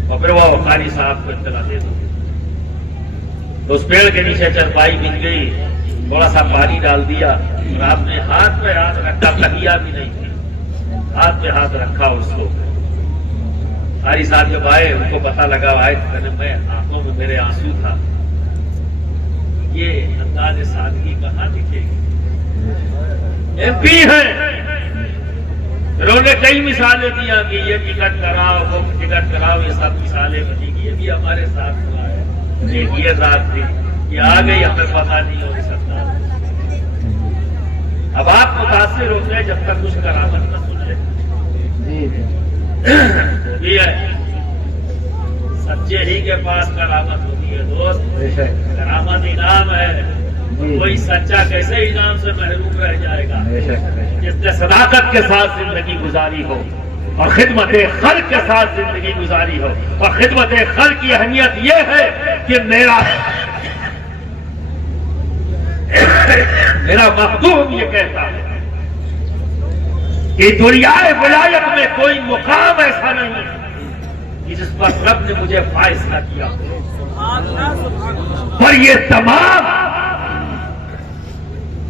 اور پھر وہ قاری صاحب کو اطلاع دے دو۔ تو اس پیڑ کے نیچے چرپائی بچ گئی، تھوڑا سا پانی ڈال دیا اور آپ نے ہاتھ پہ ہاتھ رکھا، تکیا بھی نہیں تھی، ہاتھ پہ ہاتھ رکھا اس کو۔ قاری صاحب جب آئے ان کو پتا لگا، آئے میں آنکھوں میں میرے آنسو تھا، یہ انداز سادگی کہاں دکھے گی؟ ایم پی ہے، انہوں نے کئی مثالیں دیا کہ یہ ٹکٹ کراؤ وہ ٹکٹ کراؤ، یہ سب مثالیں بنی گی، یہ بھی ہمارے ساتھ ہوا ہے، یہ ذات تھی، یہ آ گئی ہمیں پتا نہیں ہو سکتا۔ اب آپ متاثر ہوتے ہیں جب تک کچھ کرامت نہ سنیں، بھی ہے سچے ہی کے پاس کرامت ہوتی ہے دوست، کرامت انعام ہے، کوئی سچا کیسے انعام سے محروم رہ جائے گا؟ جس نے صداقت کے ساتھ زندگی گزاری ہو اور خدمت خلق کے ساتھ زندگی گزاری ہو، اور خدمت خلق کی اہمیت یہ ہے کہ میرا مخدوم یہ کہتا ہے کہ دریائے ولایت میں کوئی مقام ایسا نہیں کہ جس پر رب نے مجھے فائز نہ کیا، اور یہ تمام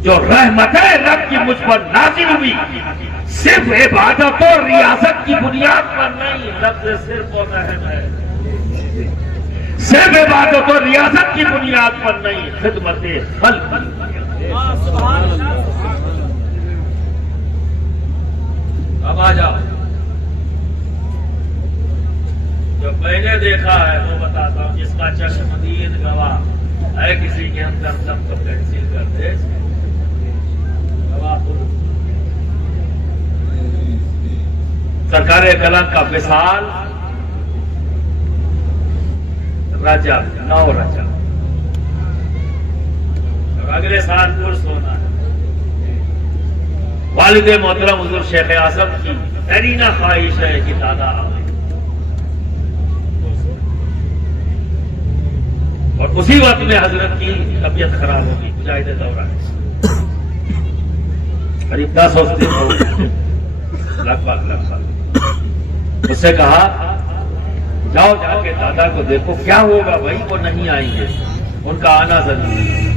جو رحمتیں رب کی مجھ پر نازل ہوئی صرف عبادت اور ریاست کی بنیاد پر نہیں، رب سے صرف اور رحم ہے، صرف عبادت اور ریاست کی بنیاد پر نہیں، خدمت خلق۔ اب آ جاؤ، جو میں نے دیکھا ہے وہ بتاتا ہوں، جس کا چشمدید گواہ ہے کسی کے اندر دم تو کینسل کر دے، گواہ سرکار کلام کا وصال رجب 9 رجب، اگلے سال پرس ہونا ہے۔ والد محترم حضور شیخ اعظم کی ترینہ خواہش ہے کہ دادا آئے، اور اسی وقت میں حضرت کی طبیعت خراب ہوگی، مجاہد دورہ ہے، قریب 10 دن ہو لگ بھگ اس سے کہا جاؤ جا کے دادا کو دیکھو کیا ہوگا، بھائی وہ نہیں آئیں گے، ان کا آنا ضروری ہے،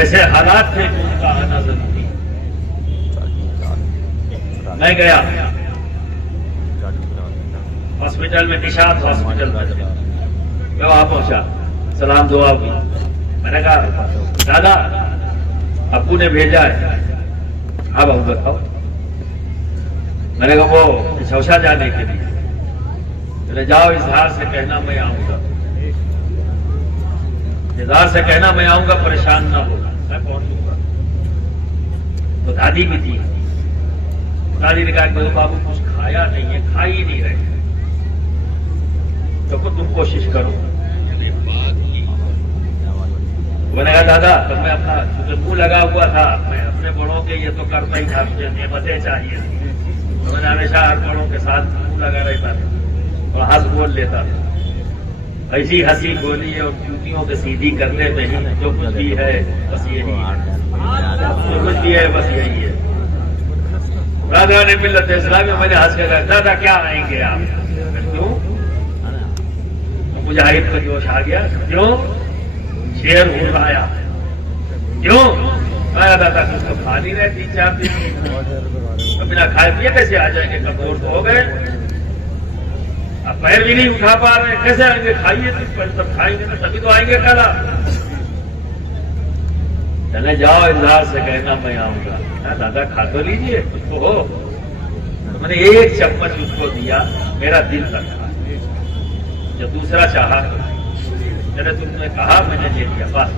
ایسے حالات تھے کہ ان کا آنا ضروری ہے۔ میں گیا ہاسپٹل میں، نشاط ہاسپٹل میں، میں وہاں پہنچا، سلام دعا کی، میں نے کہا دادا ابو نے بھیجا ہے، اب آؤں بتاؤ، میں نے کہا وہ شوشا جانے کے لیے، چلے جاؤ اظہار سے کہنا میں آؤں گا، اظہار سے کہنا میں آؤں گا، پریشان نہ ہو، میں پہنچوں گا۔ تو دادی بھی تھی، دادی نے کہا کہ بابو کچھ کھایا نہیں ہے، کھا ہی نہیں رہے، تو تم کوشش کرو۔ میں نے کہا دادا تو میں اپنا چونکہ منہ لگا ہوا تھا، میں اپنے بڑوں کے یہ تو کرتا ہی تھا، مجھے نعمتیں چاہیے، تو میں نے ہمیشہ ہر بڑوں کے ساتھ منہ لگا رہتا تھا اور ہنس بول لیتا تھا، ایسی ہنسی بولی اور چوٹیوں کے سیدھی کرنے میں ہی جو کچھ بھی ہے بس یہی ہے، جو کچھ بھی ہے بس یہی ہے۔ دادا نے ملت اسلام میں، میں نے ہنس کے کہا دادا کیا آئیں گے آپ؟ کیوں؟ مجاہد کو جوش آ گیا، کیوں؟ شیر اڑایا، کیوں؟ میں دادا کچھ تو کھا نہیں رہے 3-4 دن، بنا کھائے پیے کیسے آ جائیں گے؟ کمزور تو ہو گئے، اب پیر بھی نہیں اٹھا پا رہے، کیسے آئیں گے؟ کھائیے تب کھائیں گے تبھی تو آئیں گے کل۔ چلے جاؤ اظہار سے کہنا میں آؤں گا، دادا کھا تو لیجیے کچھ تو ہو۔ میں نے ایک چمچ اس کو دیا، میرا دل رکھا، جب دوسرا چاہا تو تم نے کہا میں نے لے لیا، بس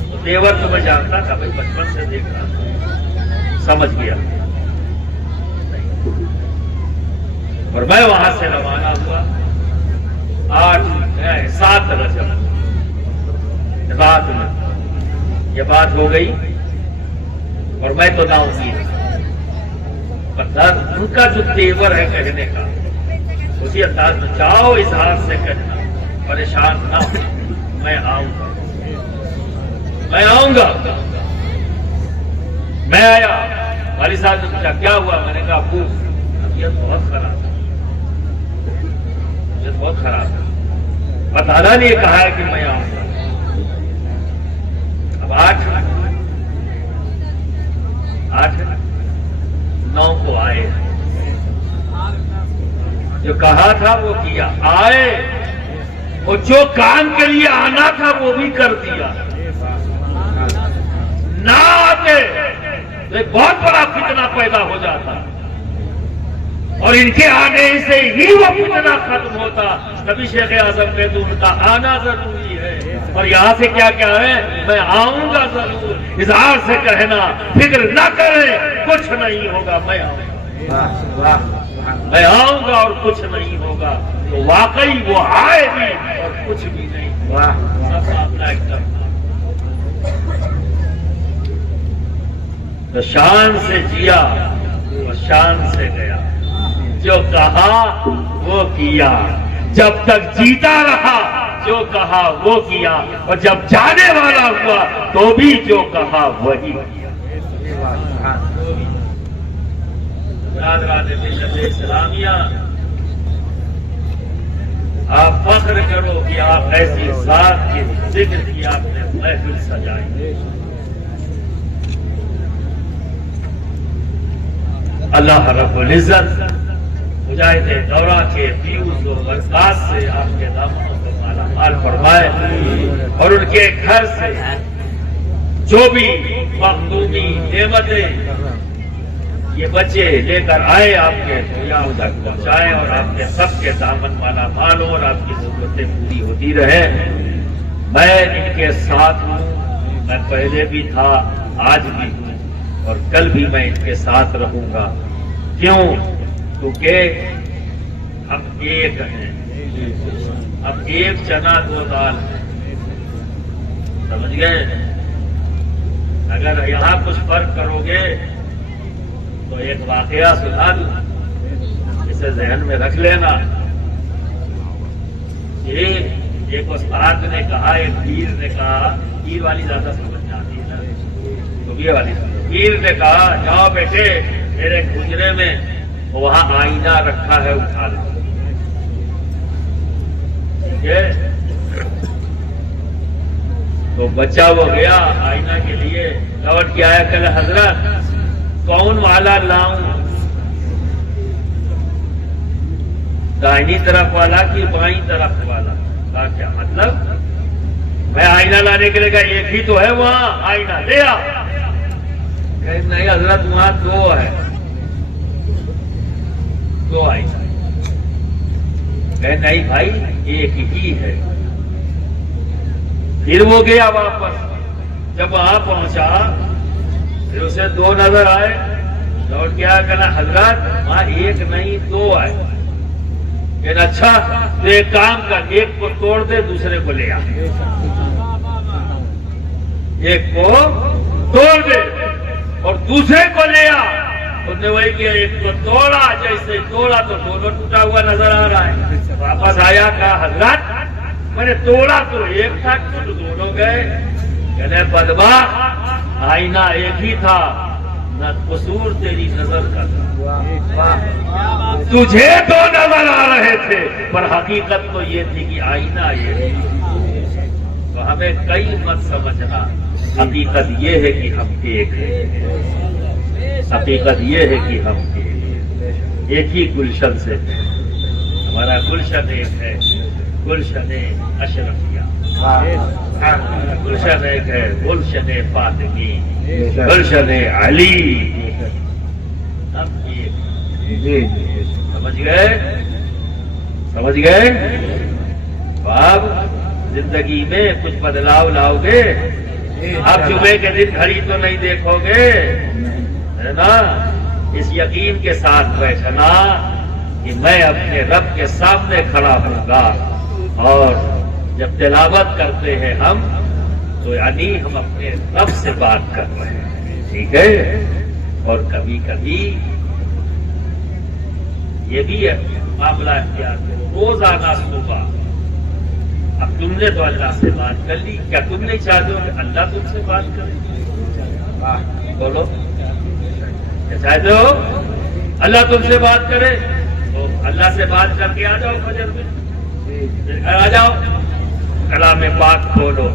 تو تیور تو میں جانتا تھا بھائی، بچپن سے دیکھ رہا تھا، سمجھ گیا، اور میں وہاں سے روانہ ہوا 7 رجب رات میں یہ بات ہو گئی، اور میں تو نہ امید، ان کا جو تیور ہے کہنے کا اسی انداز میں جاؤ، اظہار سے کہنا پریشان نہ ہو، میں آؤں گا، میں آؤں گا۔ میں آیا، والی صاحب نے پوچھا کیا ہوا؟ میں نے کہا ابو طبیعت بہت خراب ہے، طبیعت بہت خراب ہے، اور تعالیٰ نے یہ کہا ہے کہ میں آؤں گا۔ اب 8/9 کو آئے، جو کہا تھا وہ کیا، آئے اور جو کام کے لیے آنا تھا وہ بھی کر دیا۔ نہ آتے تو ایک بہت بڑا فتنہ پیدا ہو جاتا، اور ان کے آنے سے ہی وہ فتنہ ختم ہوتا۔ تبھی شیخ اعظم نے تو ان کا آنا ضروری ہے، اور یہاں سے کیا کیا ہے؟ میں آؤں گا ضرور، اظہار سے کہنا، فکر نہ کریں کچھ نہیں ہوگا، میں آؤں گا، میں آؤں گا اور کچھ نہیں ہوگا۔ تو واقعی وہ آئے بھی اور کچھ بھی نہیں ہوا، سب معاملہ ایک طرف۔ تو شان سے جیا اور شان سے گیا، جو کہا وہ کیا، جب تک جیتا رہا جو کہا وہ کیا، اور جب جانے والا ہوا تو بھی جو کہا وہی کیا۔ برادران ملت اسلامیہ، آپ فخر کرو کہ آپ ایسی ذات کے ذکر کی آپ نے محفل سجائی۔ اللہ رب العزت مجاہد دورہ کے فیوز و برکات سے آپ کے دامنوں کو مالا مال فرمائے، اور ان کے گھر سے جو بھی مخدومی نعمتیں یہ بچے لے کر آئے آپ کے یہاں تک پہنچائے، اور آپ کے سب کے دامن مالا مال ہو اور آپ کی ضرورتیں پوری ہوتی رہے۔ میں ان کے ساتھ ہوں، میں پہلے بھی تھا، آج بھی ہوں، اور کل بھی میں ان کے ساتھ رہوں گا۔ کیوں؟ کیونکہ ہم ایک ہیں، ہم ایک چنا دو دال ہیں، سمجھ گئے؟ اگر یہاں کچھ فرق کرو گے تو ایک واقعہ سنا دوں، اسے ذہن میں رکھ لینا۔ ایک استاد نے کہا، ایک پیر نے کہا، پیر والی زیادہ سمجھ میں آتی ہے نا، تو یہ والی پیر نے کہا جاؤ بیٹے میرے گجرے میں وہاں آئینہ رکھا ہے، اٹھا لو، ٹھیک ہے؟ تو بچہ وہ گیا آئینہ کے لیے، لوٹ کے آیا، کہ حضرت کون والا لاؤں، دائنی طرف والا کہ بائیں طرف والا؟ کہا کیا مطلب؟ میں آئینہ لانے کے لیے کہا ایک ہی تو ہے وہاں، آئینہ لے آ۔ کہ نہیں حضرت وہاں دو ہے، دو آئینہ۔ کہ نہیں بھائی ایک ہی ہے۔ پھر وہ گیا واپس، جب وہاں پہنچا پھر اسے دو نظر آئے، لوٹ کے آیا، کہنا حضرت وہاں ایک نہیں دو ہے۔ کہ اچھا تو ایک کام کر، ایک کو توڑ دے دوسرے کو لے آ، ایک کو توڑ دے اور دوسرے کو لے آ۔ اس نے وہی کیا، ایک کو توڑا، جیسے توڑا تو دونوں ٹوٹا ہوا نظر آ رہا ہے۔ واپس آیا، کہا حضرت میں نے توڑا تو ایک تھا، ٹوٹ دونوں گئے۔ کہنے بدبخت، آئینہ ایک ہی تھا، نہ قصور تیری نظر کا تھا، تجھے دو نظر آ رہے تھے، پر حقیقت تو یہ تھی کہ آئینہ یہ تھی۔ تو ہمیں کئی مت سمجھنا، حقیقت یہ ہے کہ ہم ایک ہیں، حقیقت یہ ہے کہ ہم ایک ہی گلشن سے ہیں، ہمارا گلشن ایک ہے، گلشن اشرفیہ، گلشن ایک ہے، گلشن فاطمی، گلشن علی، ہم ایک، سمجھ گئے؟ سمجھ گئے؟ تو اب زندگی میں کچھ بدلاؤ لاؤ گے؟ اب جمعے کے دن گھڑی تو نہیں دیکھو گے، ہے نا؟ اس یقین کے ساتھ بیٹھنا کہ میں اپنے رب کے سامنے کھڑا ہوں گا، اور جب تلاوت کرتے ہیں ہم تو یعنی ہم اپنے رب سے بات کر رہے ہیں، ٹھیک ہے؟ اور کبھی کبھی یہ بھی ہے معاملہ اختیار کرو روزانہ صبح. اب تم نے تو اللہ سے بات کر لی, کیا تم نہیں چاہتے ہو کہ اللہ تم سے بات کرے؟ بولو, کیا چاہتے ہو اللہ تم سے بات کرے؟ تو اللہ سے بات کر کے آ جاؤ فجر میں, پھر گھر آ جاؤ, کلام پاک کھولو.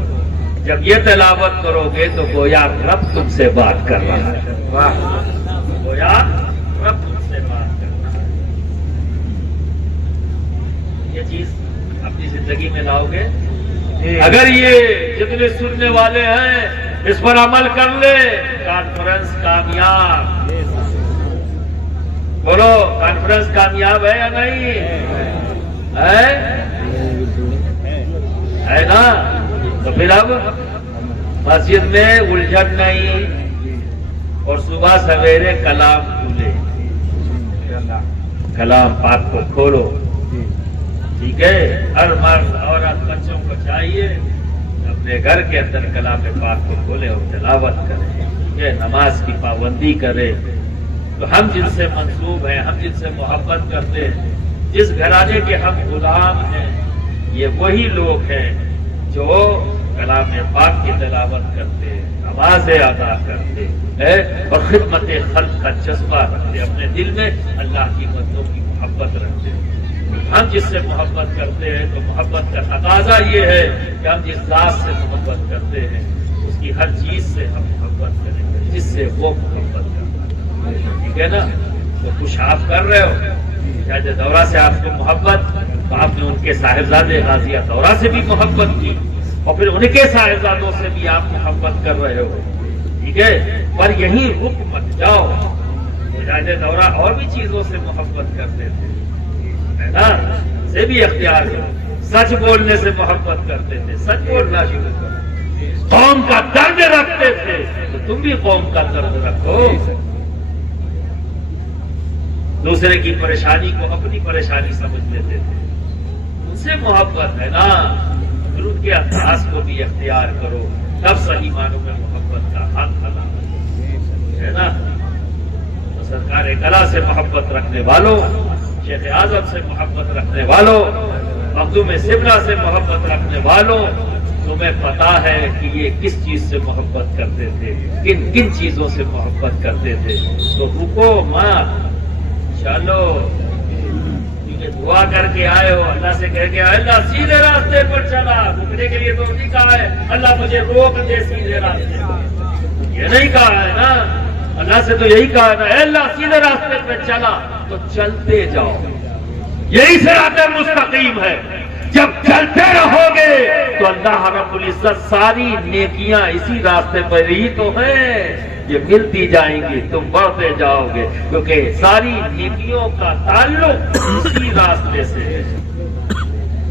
جب یہ تلاوت کرو گے تو گویا رب تم سے بات کر رہا ہے. گویا رب تم سے بات کر رہا ہے. یہ چیز اپنی زندگی میں لاؤ گے. اگر یہ جتنے سننے والے ہیں اس پر عمل کر لے, کانفرنس کامیاب. بولو, کانفرنس کامیاب ہے یا نہیں ہے نا؟ تو پھر اب مسجد میں الجھن نہیں, اور صبح سویرے کلام کھولے, کلام پاک کو کھولو. ٹھیک ہے, ہر مرد عورت بچوں کو چاہیے اپنے گھر کے اندر کلام پاک کو کھولے اور تلاوت کرے. ٹھیک ہے, نماز کی پابندی کرے. تو ہم جن سے منسوب ہیں, ہم جن سے محبت کرتے ہیں, جس گھرانے کے ہم غلام ہیں, یہ وہی لوگ ہیں جو کلام پاک کی تلاوت کرتے, نمازیں ادا کرتے اور خدمت خلق کا جذبہ رکھتے, اپنے دل میں اللہ کی بندوں کی محبت رکھتے. ہم جس سے محبت کرتے ہیں تو محبت کا تقاضا یہ ہے کہ ہم جس ذات سے محبت کرتے ہیں اس کی ہر چیز سے ہم محبت کریں گے جس سے وہ محبت کرتا ہے. ٹھیک ہے نا؟ تو کچھ آپ کر رہے ہو, شاید دورہ سے آپ کو محبت, تو آپ نے ان کے صاحبزادے غازیہ دورہ سے بھی محبت کی, اور پھر ان کے صاحبزادوں سے بھی آپ محبت کر رہے ہو. ٹھیک ہے, پر یہیں رک مت جاؤ. شاید دورہ اور بھی چیزوں سے محبت کرتے تھے, ہے نا, سے بھی اختیار کرو. سچ بولنے سے محبت کرتے تھے, سچ بولنا شروع کرو. قوم کا درد رکھتے تھے تو تم بھی قوم کا درد رکھو. دوسرے کی پریشانی کو اپنی پریشانی سمجھ لیتے تھے, ان سے محبت ہے نا, پھر ان کے احساس کو بھی اختیار کرو, تب صحیح معنوں میں محبت کا حق ادا ہے نا. تو سرکار کلا سے محبت رکھنے والوں, شیخ اعظم سے محبت رکھنے والوں, مخدوم سبلا سے محبت رکھنے والوں, تمہیں پتا ہے کہ یہ کس چیز سے محبت کرتے تھے, کن کن چیزوں سے محبت کرتے تھے. تو رکو مت, چلو. کیونکہ دعا کر کے آئے ہو, اللہ سے کہہ کے آئے اللہ سیدھے راستے پر چلا. رکنے کے لیے تو نہیں کہا ہے اللہ مجھے روک دے سیدھے راستے پر, یہ نہیں کہا ہے نا. اللہ سے تو یہی کہا ہے نا, اے اللہ سیدھے راستے پہ چلا, تو چلتے جاؤ. یہی صراط مستقیم ہے. جب چلتے رہو گے تو اللہ رب العزت ساری نیکیاں اسی راستے پر ہی تو ہیں, یہ ملتی جائیں گی, تم بڑھتے جاؤ گے, کیونکہ ساری نیکیوں کا تعلق اسی راستے سے ہے.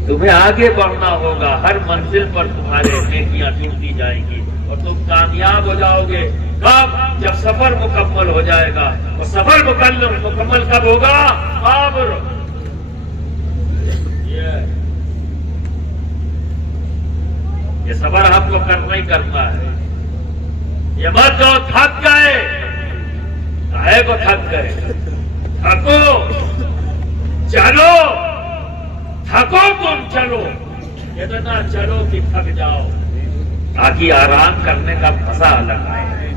تمہیں آگے بڑھنا ہوگا, ہر منزل پر تمہارے نیکیاں جڑتی جائیں گی اور تم کامیاب ہو جاؤ گے. کب؟ جب سفر مکمل ہو جائے گا. اور سفر مکمل کب ہوگا؟ قبر. یہ سفر ہم کو کرنا ہی کرنا ہے. یہ مت جو تھک گئے, کاہے کو تھک گئے, تھکو, چلو, تھکو تم چلو, اتنا چلو کہ تھک جاؤ, تاکہ آرام کرنے کا مزہ الگ آئے.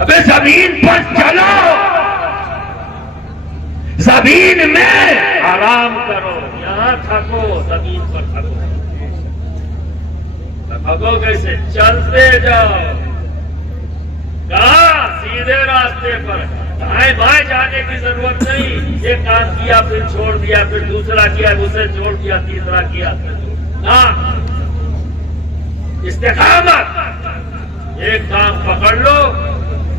ابے زمین پر چلو, زمین میں آرام کرو, یہاں تھکو, زمین پر تھکو. تھکو کیسے؟ چلتے جاؤ. کہاں؟ سیدھے راستے پر. دائیں بائیں جانے کی ضرورت نہیں. ایک کام کیا پھر چھوڑ دیا, پھر دوسرا کیا, اسے چھوڑ دیا, تیسرا کیا. نہ, استقامت. ایک کام پکڑ لو,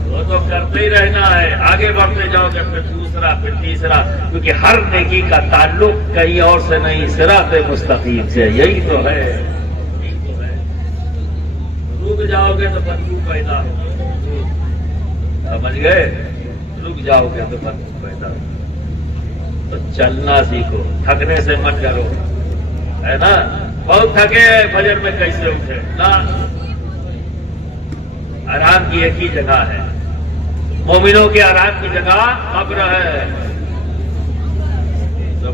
وہ تو کرتے ہی رہنا ہے. آگے بڑھتے جاؤ گے, پھر دوسرا, پھر تیسرا, کیونکہ ہر نیکی کا تعلق کہیں اور سے نہیں, صراط مستقیم سے. یہی تو ہے. رک جاؤ گے تو بدبو پیدا ہوگی. سمجھ گئے؟ رک جاؤ گے تو بدبو پیدا ہوگی. تو چلنا سیکھو, تھکنے سے مت ڈرو, ہے نا. بہت تھکے فجر میں کیسے اٹھے نا. آرام کی ایک ہی جگہ ہے, مومنوں کے آرام کی جگہ قبر ہے.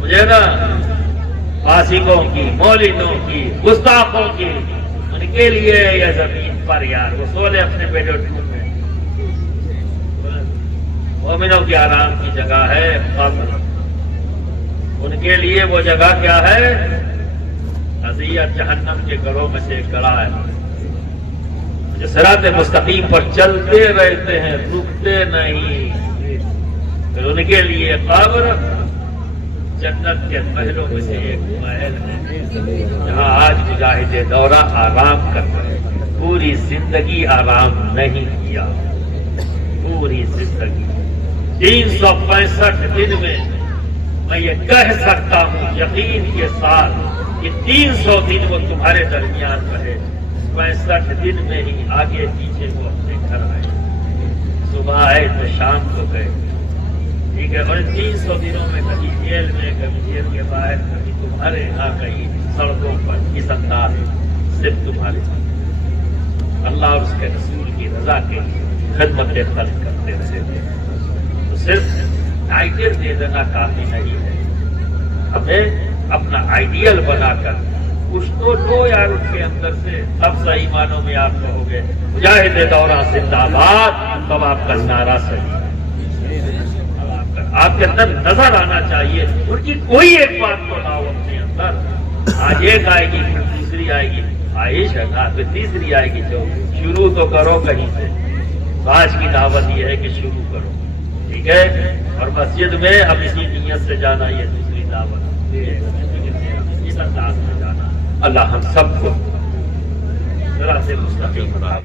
مجھے نا فاسقوں کی، مولدوں کی، گستاخوں کی، ان کے لیے یہ زمین پر یار وہ سولے اپنے بیڈ روم میں. مومنوں کے آرام کی جگہ ہے قبر. ان کے لیے وہ جگہ کیا ہے؟ اذیت جہنم کے گڑھوں میں سے ایک گڑھا ہے. جو صراط مستقیم پر چلتے رہتے ہیں، رکتے نہیں. پھر ان کے لیے قبر جنت کے محلوں میں سے ایک محل ہے جہاں آج مجاہد دورہ آرام کر رہے ہیں. پوری زندگی آرام نہیں کیا. پوری زندگی 365 دن میں میں یہ کہہ سکتا ہوں یقین کے ساتھ کہ 300 دن وہ تمہارے درمیان رہے. 65 دن میں ہی آگے پیچھے وہ اپنے گھر آئے. صبح آئے تو شام کو گئے. ٹھیک ہے. اور 300 دنوں میں کبھی جیل میں، کبھی جیل کے باہر، کبھی تمہارے یہاں کہیں سڑکوں پر. اس انداز صرف تمہارے اللہ اور اس کے رسول کی رضا کے لیے خدمت خلق کرتے رہتے تھے. تو صرف ٹائٹل دے دینا کافی نہیں ہے. ہمیں اپنا آئیڈیل بنا کر کچھ تو لو یار اس کے اندر سے. اب صحیح معنوں میں آپ کہو گے مجاہد دورہ زندہ باد، تب آپ کا نعرہ صحیح. آپ کے اندر نظر آنا چاہیے. ان کی کوئی ایک بات کو لاؤ اپنے اندر. آج ایک آئے گی، پھر دوسری آئے گی، خواہش ہے نا، پھر تیسری آئے گی. جو شروع تو کرو کہیں سے. تو آج کی دعوت یہ ہے کہ شروع کرو. ٹھیک ہے. اور مسجد میں اب اسی نیت سے جانا، یہ دوسری دعوت اس انداز میں جانا. اللہ ہم سب کو ذرا سے مستقیم بنا.